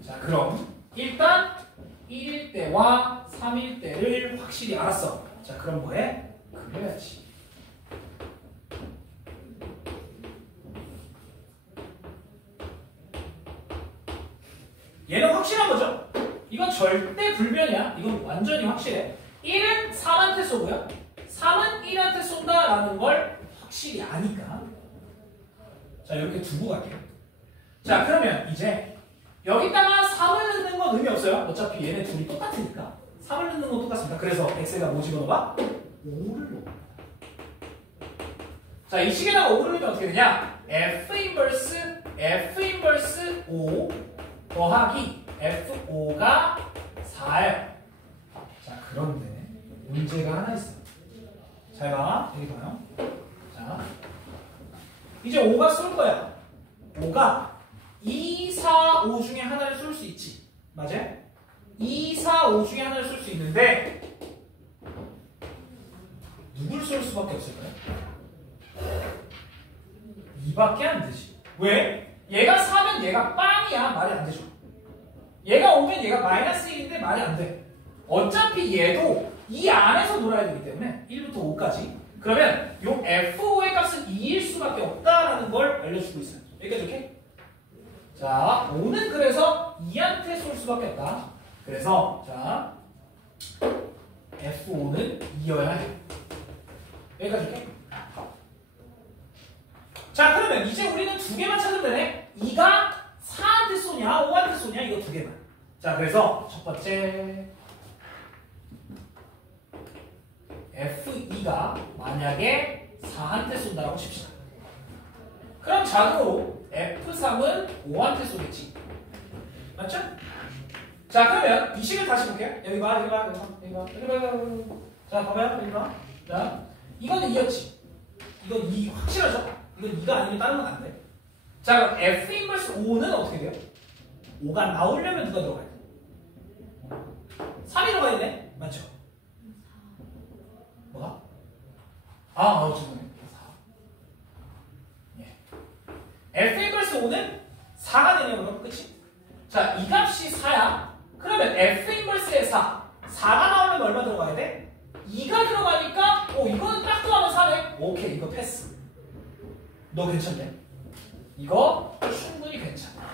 자, 그럼 일단 1일 때와 3일 때를 확실히 알았어. 자, 그럼 뭐해? 그려야지. 얘는 확실한 거죠? 이건 절대 불변이야. 이건 완전히 확실해. 1은 3한테 쏘고요. 3은 1한테 쏜다라는 걸 확실히 아니까. 자, 이렇게 두고 갈게요. 자, 그러면 이제 여기다가 3을 넣는 건 의미 없어요. 어차피 얘네 둘이 똑같으니까. 3을 넣는 건 똑같습니다. 그래서 x가 뭐 집어넣어봐? 5를 넣어. 자, 이 식에다가 5를 넣으면 어떻게 되냐? f 인버스 5 더하기 f5가 4예요. 자, 그런데 문제가 하나 있어. 잘 봐. 여기 봐요. 자, 이제 5가 쏠 거야. 5가 2, 4, 5 중에 하나를 쏠 수 있지. 맞아? 2, 4, 5 중에 하나를 쏠 수 있는데 누굴 쏠 수밖에 없을까요? 2밖에 안 되지. 왜? 얘가 4면 얘가 빵이야. 말이 안 되죠. 얘가 5면 얘가 마이너스 1인데 말이 안 돼. 어차피 얘도 이 안에서 놀아야 되기 때문에 1부터 5까지. 그러면 요 F5의 값은 2일 수밖에 없다라는 걸 알려주고 있어요. 여기까지 오케이? 자, 5는 그래서 2한테 쏠 수밖에 없다. 그래서 자, F5는 2여야 해. 여기까지 오케이? 자, 그러면 이제 우리는 두 개만 찾으면 되네. 2가 4한테 쏘냐 5한테 쏘냐 이거 두 개만. 자, 그래서 첫 번째 F2가 만약에 4한테 쏜다고 칩시다. 그럼 자동으로 F3은 5한테 쏘겠지. 맞죠? 자, 그러면 이 식을 다시 볼게요. 여기 봐, 여기 봐, 여기 봐, 여기 봐, 여기 봐, 여기 봐. 자, 봐봐요, 여기 봐. 자, 이거는 2였지. 이건 2 확실하죠? 이건 2가 아니면 다른 건 안 돼. 자, 그럼 F 인버스 5는 어떻게 돼요? 5가 나오려면 누가 들어가야 돼? 3이 들어가야 돼? 맞죠? 뭐가? 죄송해요. 4. 예. F 인버스 5는 4가 되냐, 그럼? 그치? 자, 이 값이 4야. 그러면 F 인버스의 4. 4가 나오려면 얼마 들어가야 돼? 2가 들어가니까, 이거는 딱 들어가면 4네. 오케이, 이거 패스. 너 괜찮네? 이거 충분히 괜찮아.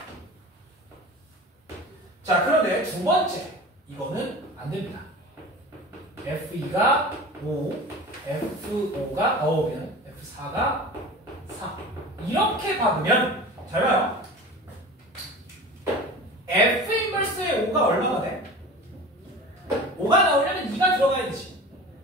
자, 그런데 두 번째. 이거는 안 됩니다. F2가 5, F5가 9이면 F4가 4. 이렇게 박으면, 잘 봐요. F 인버스의 5가 얼마가 돼? 5가 나오려면 2가 들어가야 되지.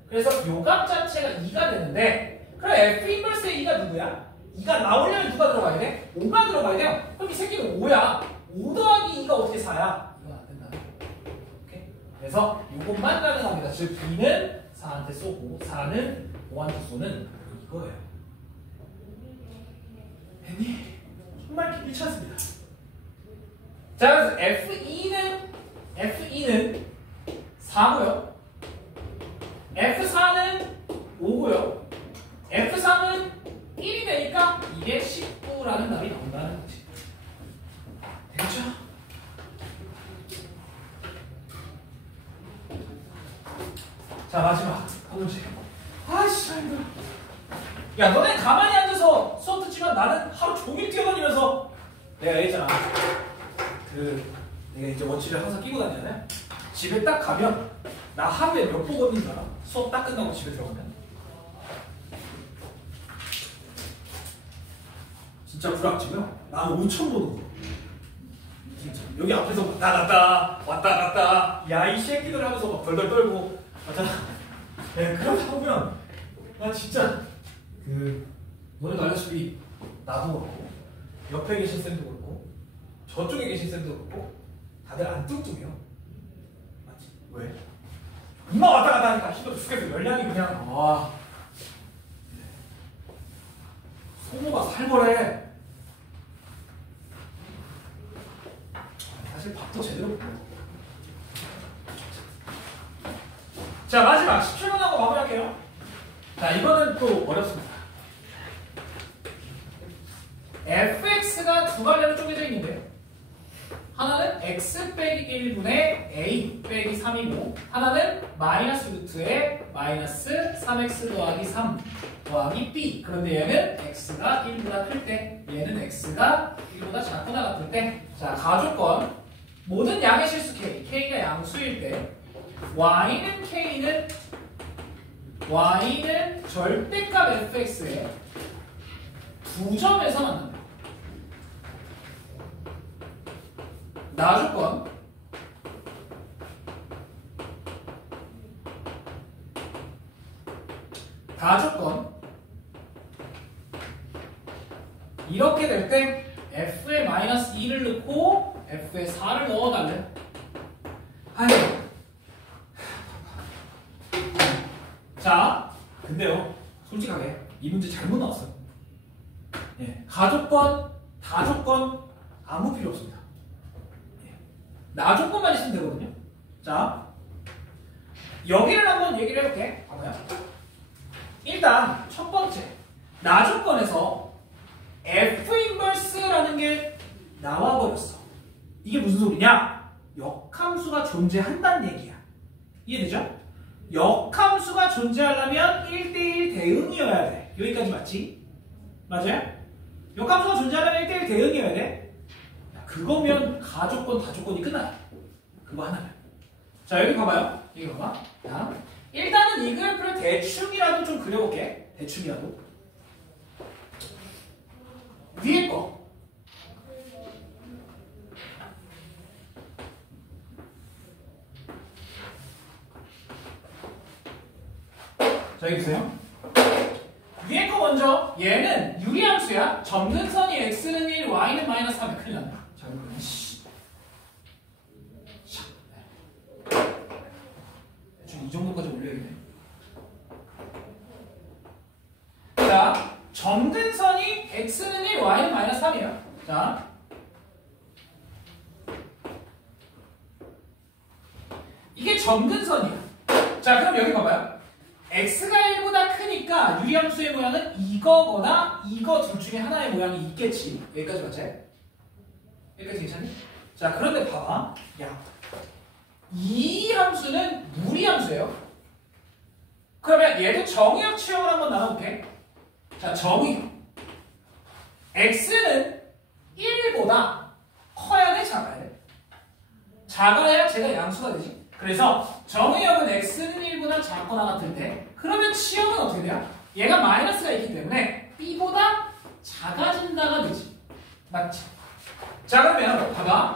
그래서 요 값 자체가 2가 되는데, 그럼 F 인버스의 2가 누구야? 2가 나오려면 누가 들어가야 돼? 5가 들어가야 돼요. 그럼 이 새끼는 5야. 5 더하기 2가 어떻게 4야? 이건 안 된다. 오케이? 그래서 이것만 가능합니다. 즉 B는 4한테 쏘고 4는 5한테 쏘는 이거예요. 됐니? 정말 길이 찼습니다. 자, 그래서 F2는 4고요. F4는 5고요. F3은 1이 되니까 이게 19라는 답이 나온다는 거지. 되겠죠? 자, 마지막 한 문제. 아이씨, 힘들어. 야, 너네 가만히 앉아서 수업 듣지만 나는 하루 종일 뛰어다니면서 내가 얘기했잖아. 내가 이제 원치를 항상 끼고 다니잖아요. 집에 딱 가면 나 하루에 몇 번 걷는 줄 알아? 수업 딱 끝나고 집에 들어가면. 진짜 불확지고요. 나는 5천 보는 거. 진짜 여기 앞에서 왔다 갔다 야 이 새끼들 하면서 막 덜덜 떨고 맞잖아. 네, 그러다 보면 나 진짜 너네도 알다시피 나도 그렇고 옆에 계신 쌤도 그렇고 저쪽에 계신 쌤도 그렇고 다들 안 뚱뚱해요. 맞지? 왜? 이만 왔다 갔다 하니까 힘들어 죽겠어. 열량이 그냥 와 소모가 살벌해. 사실 밥도 제대로 먹고. 자, 마지막 17번 하고 마무리할게요. 자, 이거는 또 어렵습니다. fx가 두 갈래로 쪼개져 있는데요. 하나는 x 빼기 1분의 a 빼기 3이고 하나는 마이너스 루트에 마이너스 3x 더하기 3 더하기 b. 그런데 얘는 x가 1보다 클 때, 얘는 x가 1보다 작거나 같을 때. 자, 가조건 모든 양의 실수 k, k가 양수일 때 y는 k는 y는 절대값 fx에 두 점에서 만난다. 나 조건 다 조건 이렇게 될 때 f에 마이너스 2를 넣고 f에 4를 넣어달래. 아이고. 자, 근데요, 솔직하게 이 문제 잘못 나왔어요. 예, 가조건, 다조건 아무 필요 없습니다. 예, 나 조건만 있으면 되거든요. 자, 여기를 한번 얘기를 해볼게. 봐봐요. 일단 첫 번째, 나 조건에서 F 인버스라는 게 나와버렸어. 이게 무슨 소리냐? 역함수가 존재한다는 얘기야. 이해되죠? 역함수가 존재하려면 1대1 대응이어야 돼. 여기까지 맞지? 맞아요? 역함수가 존재하려면 1대1 대응이어야 돼. 그거면 가조건, 다조건이 끝나요. 그거 하나면. 자, 여기 봐봐요. 여기 봐봐. 자, 일단은 이 그래프를 대충이라도 좀 그려볼게. 대충이라도. 위에 거. 자, 여기 있어요. 위에 거 먼저. 얘는 유리함수야. 점근선이 x는 1, y는 마이너스 3에 큰일 났네. 자, 그러면 대충 이 정도까지 올려야겠네. 자, 점근선이 x는 1, y는 마이너스 3이에요. 자, 이게 점근선이야. 자, 그럼 여기 봐봐요. x가 1보다 크니까 유리함수의 모양은 이거거나 이거 둘 중에 하나의 모양이 있겠지. 여기까지 맞지? 여기까지 괜찮니? 자, 그런데 봐봐. 야, 이 함수는 무리함수예요. 그러면 얘도 정의역 취형을 한번 나눠볼게. 자, 정의역. x는 1보다 커야 돼, 작아야 돼? 작아야 제가 양수가 되지. 그래서 정의역은 x는 1보다 작거나 같을 때, 그러면 치역은 어떻게 돼요? 얘가 마이너스가 있기 때문에 b보다 작아진다가 되지. 맞지? 자, 그러면 봐봐.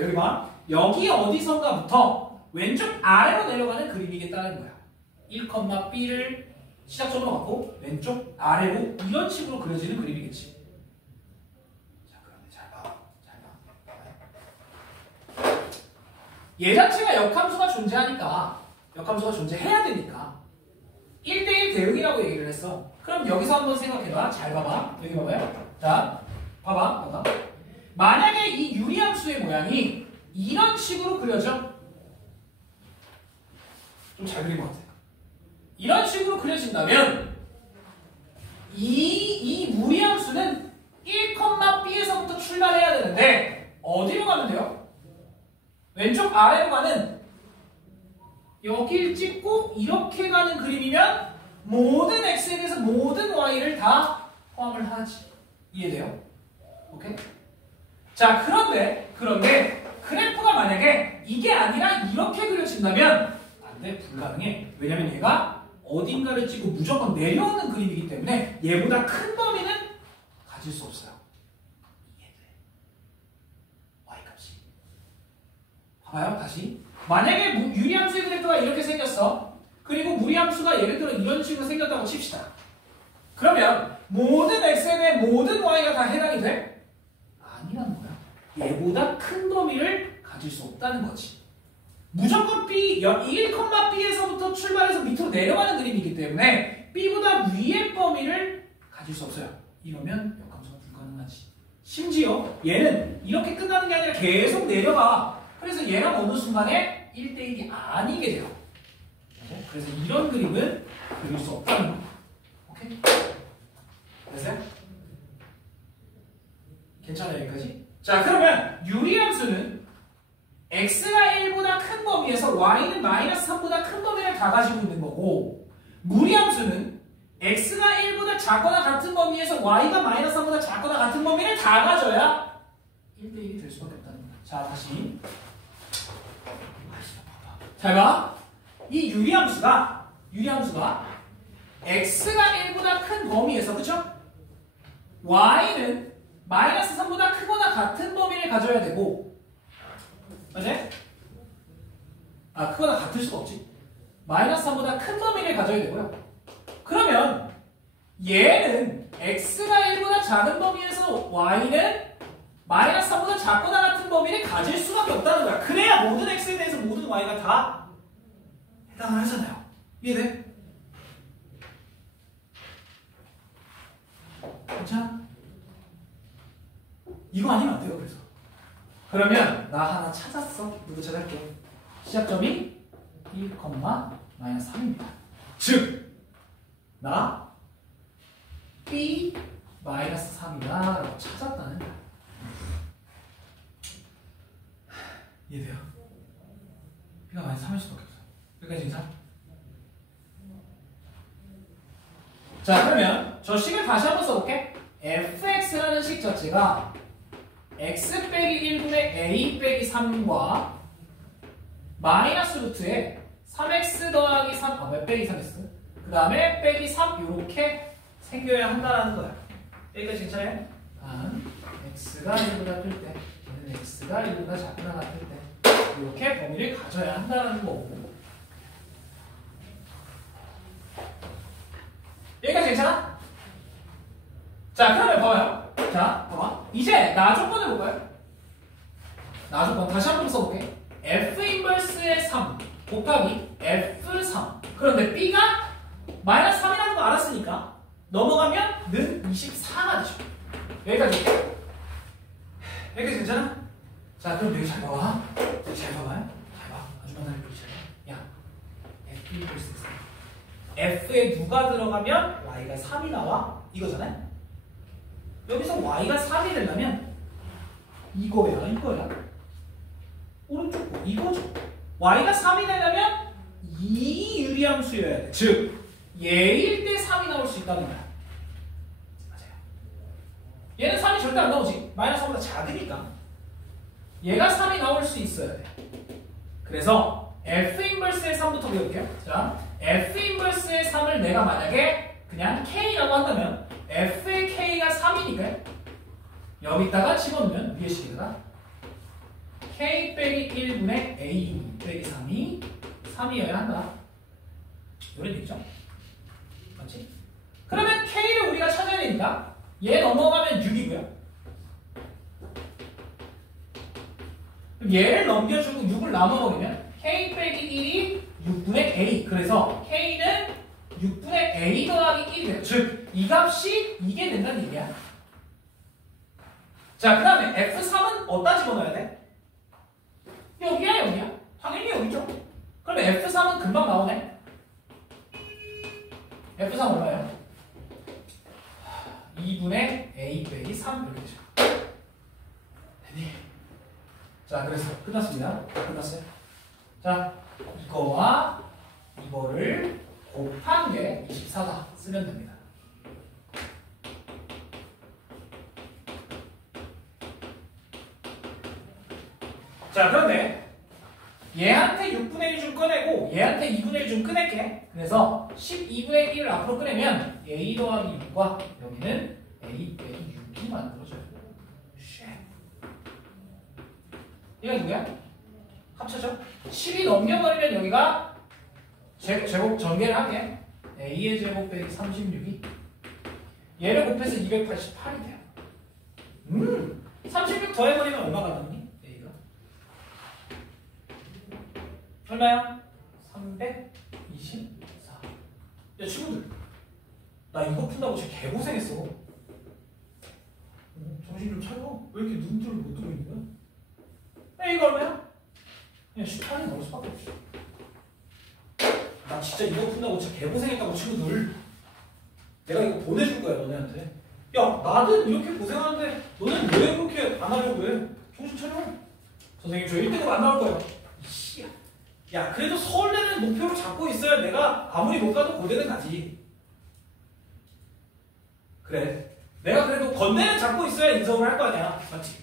여기 봐. 여기 어디선가부터 왼쪽 아래로 내려가는 그림이겠다는 거야. 1,b를 시작점으로 갖고 왼쪽 아래로 이런 식으로 그려지는 그림이겠지. 자, 그런데 잘 봐. 잘 봐. 얘 자체가 역함수가 존재하니까, 역함수가 존재해야 되니까 1대1 대응이라고 얘기를 했어. 그럼 여기서 한번 생각해봐. 잘 봐봐. 여기 봐봐요. 자, 봐봐. 만약에 이 유리함수의 모양이 이런 식으로 그려져. 좀 잘 그린 것 같아요. 이런 식으로 그려진다면 이 무리함수는 1,b에서부터 출발해야 되는데 어디로 가면 돼요? 왼쪽 아래로 가는, 여길 찍고 이렇게 가는 그림이면 모든 x에 대해서 모든 y를 다 포함을 하지. 이해돼요? 오케이? 자, 그런데 그래프가 만약에 이게 아니라 이렇게 그려진다면 안 돼, 불가능해. 왜냐면 얘가 어딘가를 찍고 무조건 내려오는 그림이기 때문에 얘보다 큰 범위는 가질 수 없어요. 이해돼? y값이. 봐봐요, 다시. 만약에 유리함수의 그래프가 이렇게 생겼어. 그리고 무리함수가 예를 들어 이런 식으로 생겼다고 칩시다. 그러면 모든 x에 대해 모든 y가 다 해당이 돼? 아니라는 거야. 얘보다 큰 범위를 가질 수 없다는 거지. 무조건 b, 1,b에서부터 출발해서 밑으로 내려가는 그림이기 때문에 b보다 위의 범위를 가질 수 없어요. 이러면 역함수가 불가능하지. 심지어 얘는 이렇게 끝나는 게 아니라 계속 내려가. 그래서 얘랑 어느 순간에 1대1이 아니게 돼요. 그래서 이런 그림은 그릴 수 없다는 거예요. 오케이? 됐어요? 괜찮아요, 여기까지? 자, 그러면 유리함수는 x가 1보다 큰 범위에서 y는 마이너스 3보다 큰 범위를 다 가지고 있는 거고, 무리함수는 x가 1보다 작거나 같은 범위에서 y가 마이너스 3보다 작거나 같은 범위를 다 가져야 1대1이 될 수밖에 없다는 거예요. 자, 다시. 잘 봐. 이 유리함수가 유리함수가 x가 1보다 큰 범위에서 그쵸? y는 마이너스 3보다 크거나 같은 범위를 가져야 되고 맞지? 아 크거나 같을 수가 없지. 마이너스 3보다 큰 범위를 가져야 되고요. 그러면 얘는 x가 1보다 작은 범위에서 y는 마이너스 3보다 작거나 같은 범위를 가질 수밖에 없다는 거야. 그래야 모든 x에 대해서 모든 y가 다 해당을 하잖아요. 이해돼? 괜찮아? 이거 아니면 안 돼요. 그래서 그러면 나 하나 찾았어. 누구 찾을게? 시작점이 1, 마이너스 3입니다. 즉 나 b 마이너스 3이다 라고 찾았다는 거야. 이해돼요? b가 마이너스 3일 수밖에 없어. 여기까지 인사? 자 그러면 저 식을 다시 한번 써볼게. fx라는 식 자체가 x 빼기 1분의 a 빼기 3과 마이너스 루트에 3x 더하기 3, 왜 빼기 3x? 그 다음에 빼기 3 이렇게 생겨야 한다는 거야. 여기까지 괜찮아요? x가 1보다 클 때, 얘는 x가 1보다 작거나 같을 때 이렇게 범위를 가져야 한다는 거고. 여기까지 괜찮아? 자 그러면 봐봐요. 자 봐봐. 이제 나 조건 해볼까요? 나 조건 다시 한번 써볼게. f 인버스의 3 곱하기 f3. 그런데 b가 마이너스 3이라는 거 알았으니까 넘어가면 는 24가 되죠. 여기까지 올게. 여기까지 괜찮아? 자 그럼 여기 잘 봐봐. 잘 봐봐요. 잘 봐. 아줌마 날 보기 잘 봐. 야 f 인버스의 3 f에 누가 들어가면 y가 3이 나와? 이거잖아요. 여기서 y가 3이 되려면 이거야 이거야 오른쪽 거 이거죠. y가 3이 되려면 이 유리함수여야 돼. 즉 얘일 때 3이 나올 수 있다는 거야. 맞아요. 얘는 3이 절대 안 나오지. 마이너스 3보다 작으니까 얘가 3이 나올 수 있어야 돼. 그래서 f 인버스의 3부터 배울게요. 자 f 인버스의 3을 내가 만약에 그냥 k라고 한다면 f의 k가 3이니까 여기다가 집어넣으면 위에 식에다가 k 빼기 1분의 a 빼기 3이 3이어야 한다. 이런 얘기죠. 맞지? 그러면 k를 우리가 찾아야 되니까 얘 넘어가면 6이고요. 얘를 넘겨주고 6을 나눠버리면 k 빼기 1이 6분의 a. 그래서 k는 6분의 a 더하기 1이 돼요. 즉 이 값이 이게 된다는 얘기야. 자 그 다음에 f3은 어디다 집어넣어야 돼? 여기야 여기야? 당연히 여기죠. 그러면 f3은 금방 나오네. f3 얼마예요? 2분의 a 빼기 3 이렇게 되죠. 됐니? 자 그래서 끝났습니다. 끝났어요. 자 이거와 이거를 곱한 게 24다 쓰면 됩니다. 자 그런데 얘한테 6분의 1 좀 꺼내고 얘한테 2분의 1 좀 꺼낼게. 그래서 12분의 1을 앞으로 꺼내면 a 더하기 6과 여기는 a 빼기 6이 만들어져요. 얘가 누구야? 합쳐져? 10이 넘겨버리면 여기가 제곱 전개를 하게 a의 제곱 빼기 36이 얘를 곱해서 288이 돼요. 36 더해버리면 얼마가 나오니? 얼마야? 324. 야 친구들 나 이거 푼다고 진짜 개고생했어. 정신 좀 차려. 왜 이렇게 눈들을 못 뜨고 있는 거야? 야 이거 얼마야? 그냥 18이 넣을 수밖에 없어. 나 진짜 이거 푼다고 진짜 개고생했다고 친구들. 내가 이거 보내줄 거야 너네한테. 야 나는 이렇게 고생하는데 너는 왜 그렇게 안 하려고 해? 정신 차려. 선생님 저 1등으로 안 나올 거예요. 야 그래도 서울대는 목표로 잡고 있어야 내가 아무리 못 가도 고대는 가지. 그래 내가 그래도 건대는 잡고 있어야 인서울 할 거 아니야. 맞지?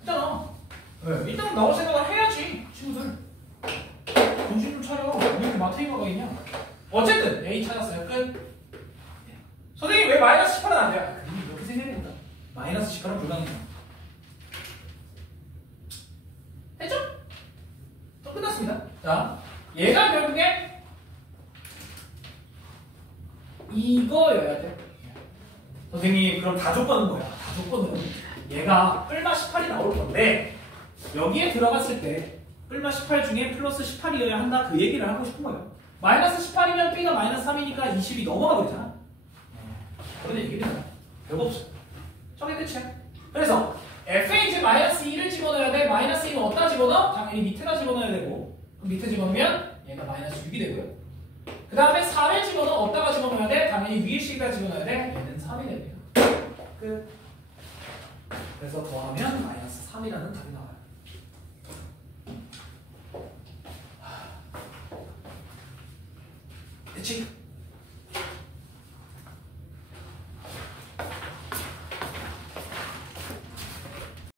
있잖아. 네, 일단 나올 생각을 해야지 친구들. 정신 좀 차려. 왜 이렇게 마테이마가 있냐. 어쨌든 A 찾았어요. 끝. 선생님 왜 마이너스 18은 안 돼요? 그림이 이렇게 생겨야 된다. 마이너스 18은 불가능해요. 됐죠? 또 끝났습니다. 자, 얘가 결국에 이거여야 돼. 선생님 그럼 다 조건은 뭐야? 다 조건은 얘가 뿔마 18이 나올 건데 여기에 들어갔을 때 뿔마 18 중에 플러스 18이어야 한다 그 얘기를 하고 싶은 거예요. 마이너스 18이면 B가 마이너스 3이니까 20이 넘어가 버리잖아. 그런 얘기입니다. 별거 없어. 저게 끝이야. 그래서 F에 이제 마이너스 2를 집어넣어야 돼. 마이너스 2는 어디다 집어넣어? 당연히 밑에다 집어넣어야 되고 그럼 밑에 집어넣으면 얘가 마이너스 6이 되고요. 그 다음에 4를 집어넣어 어디다가 집어넣어야 돼? 당연히 위에 식에다 집어넣어야 돼. 얘는 3이 됩니다. 끝. 그래서 더하면 마이너스 3이라는 답이 나와요. 됐지?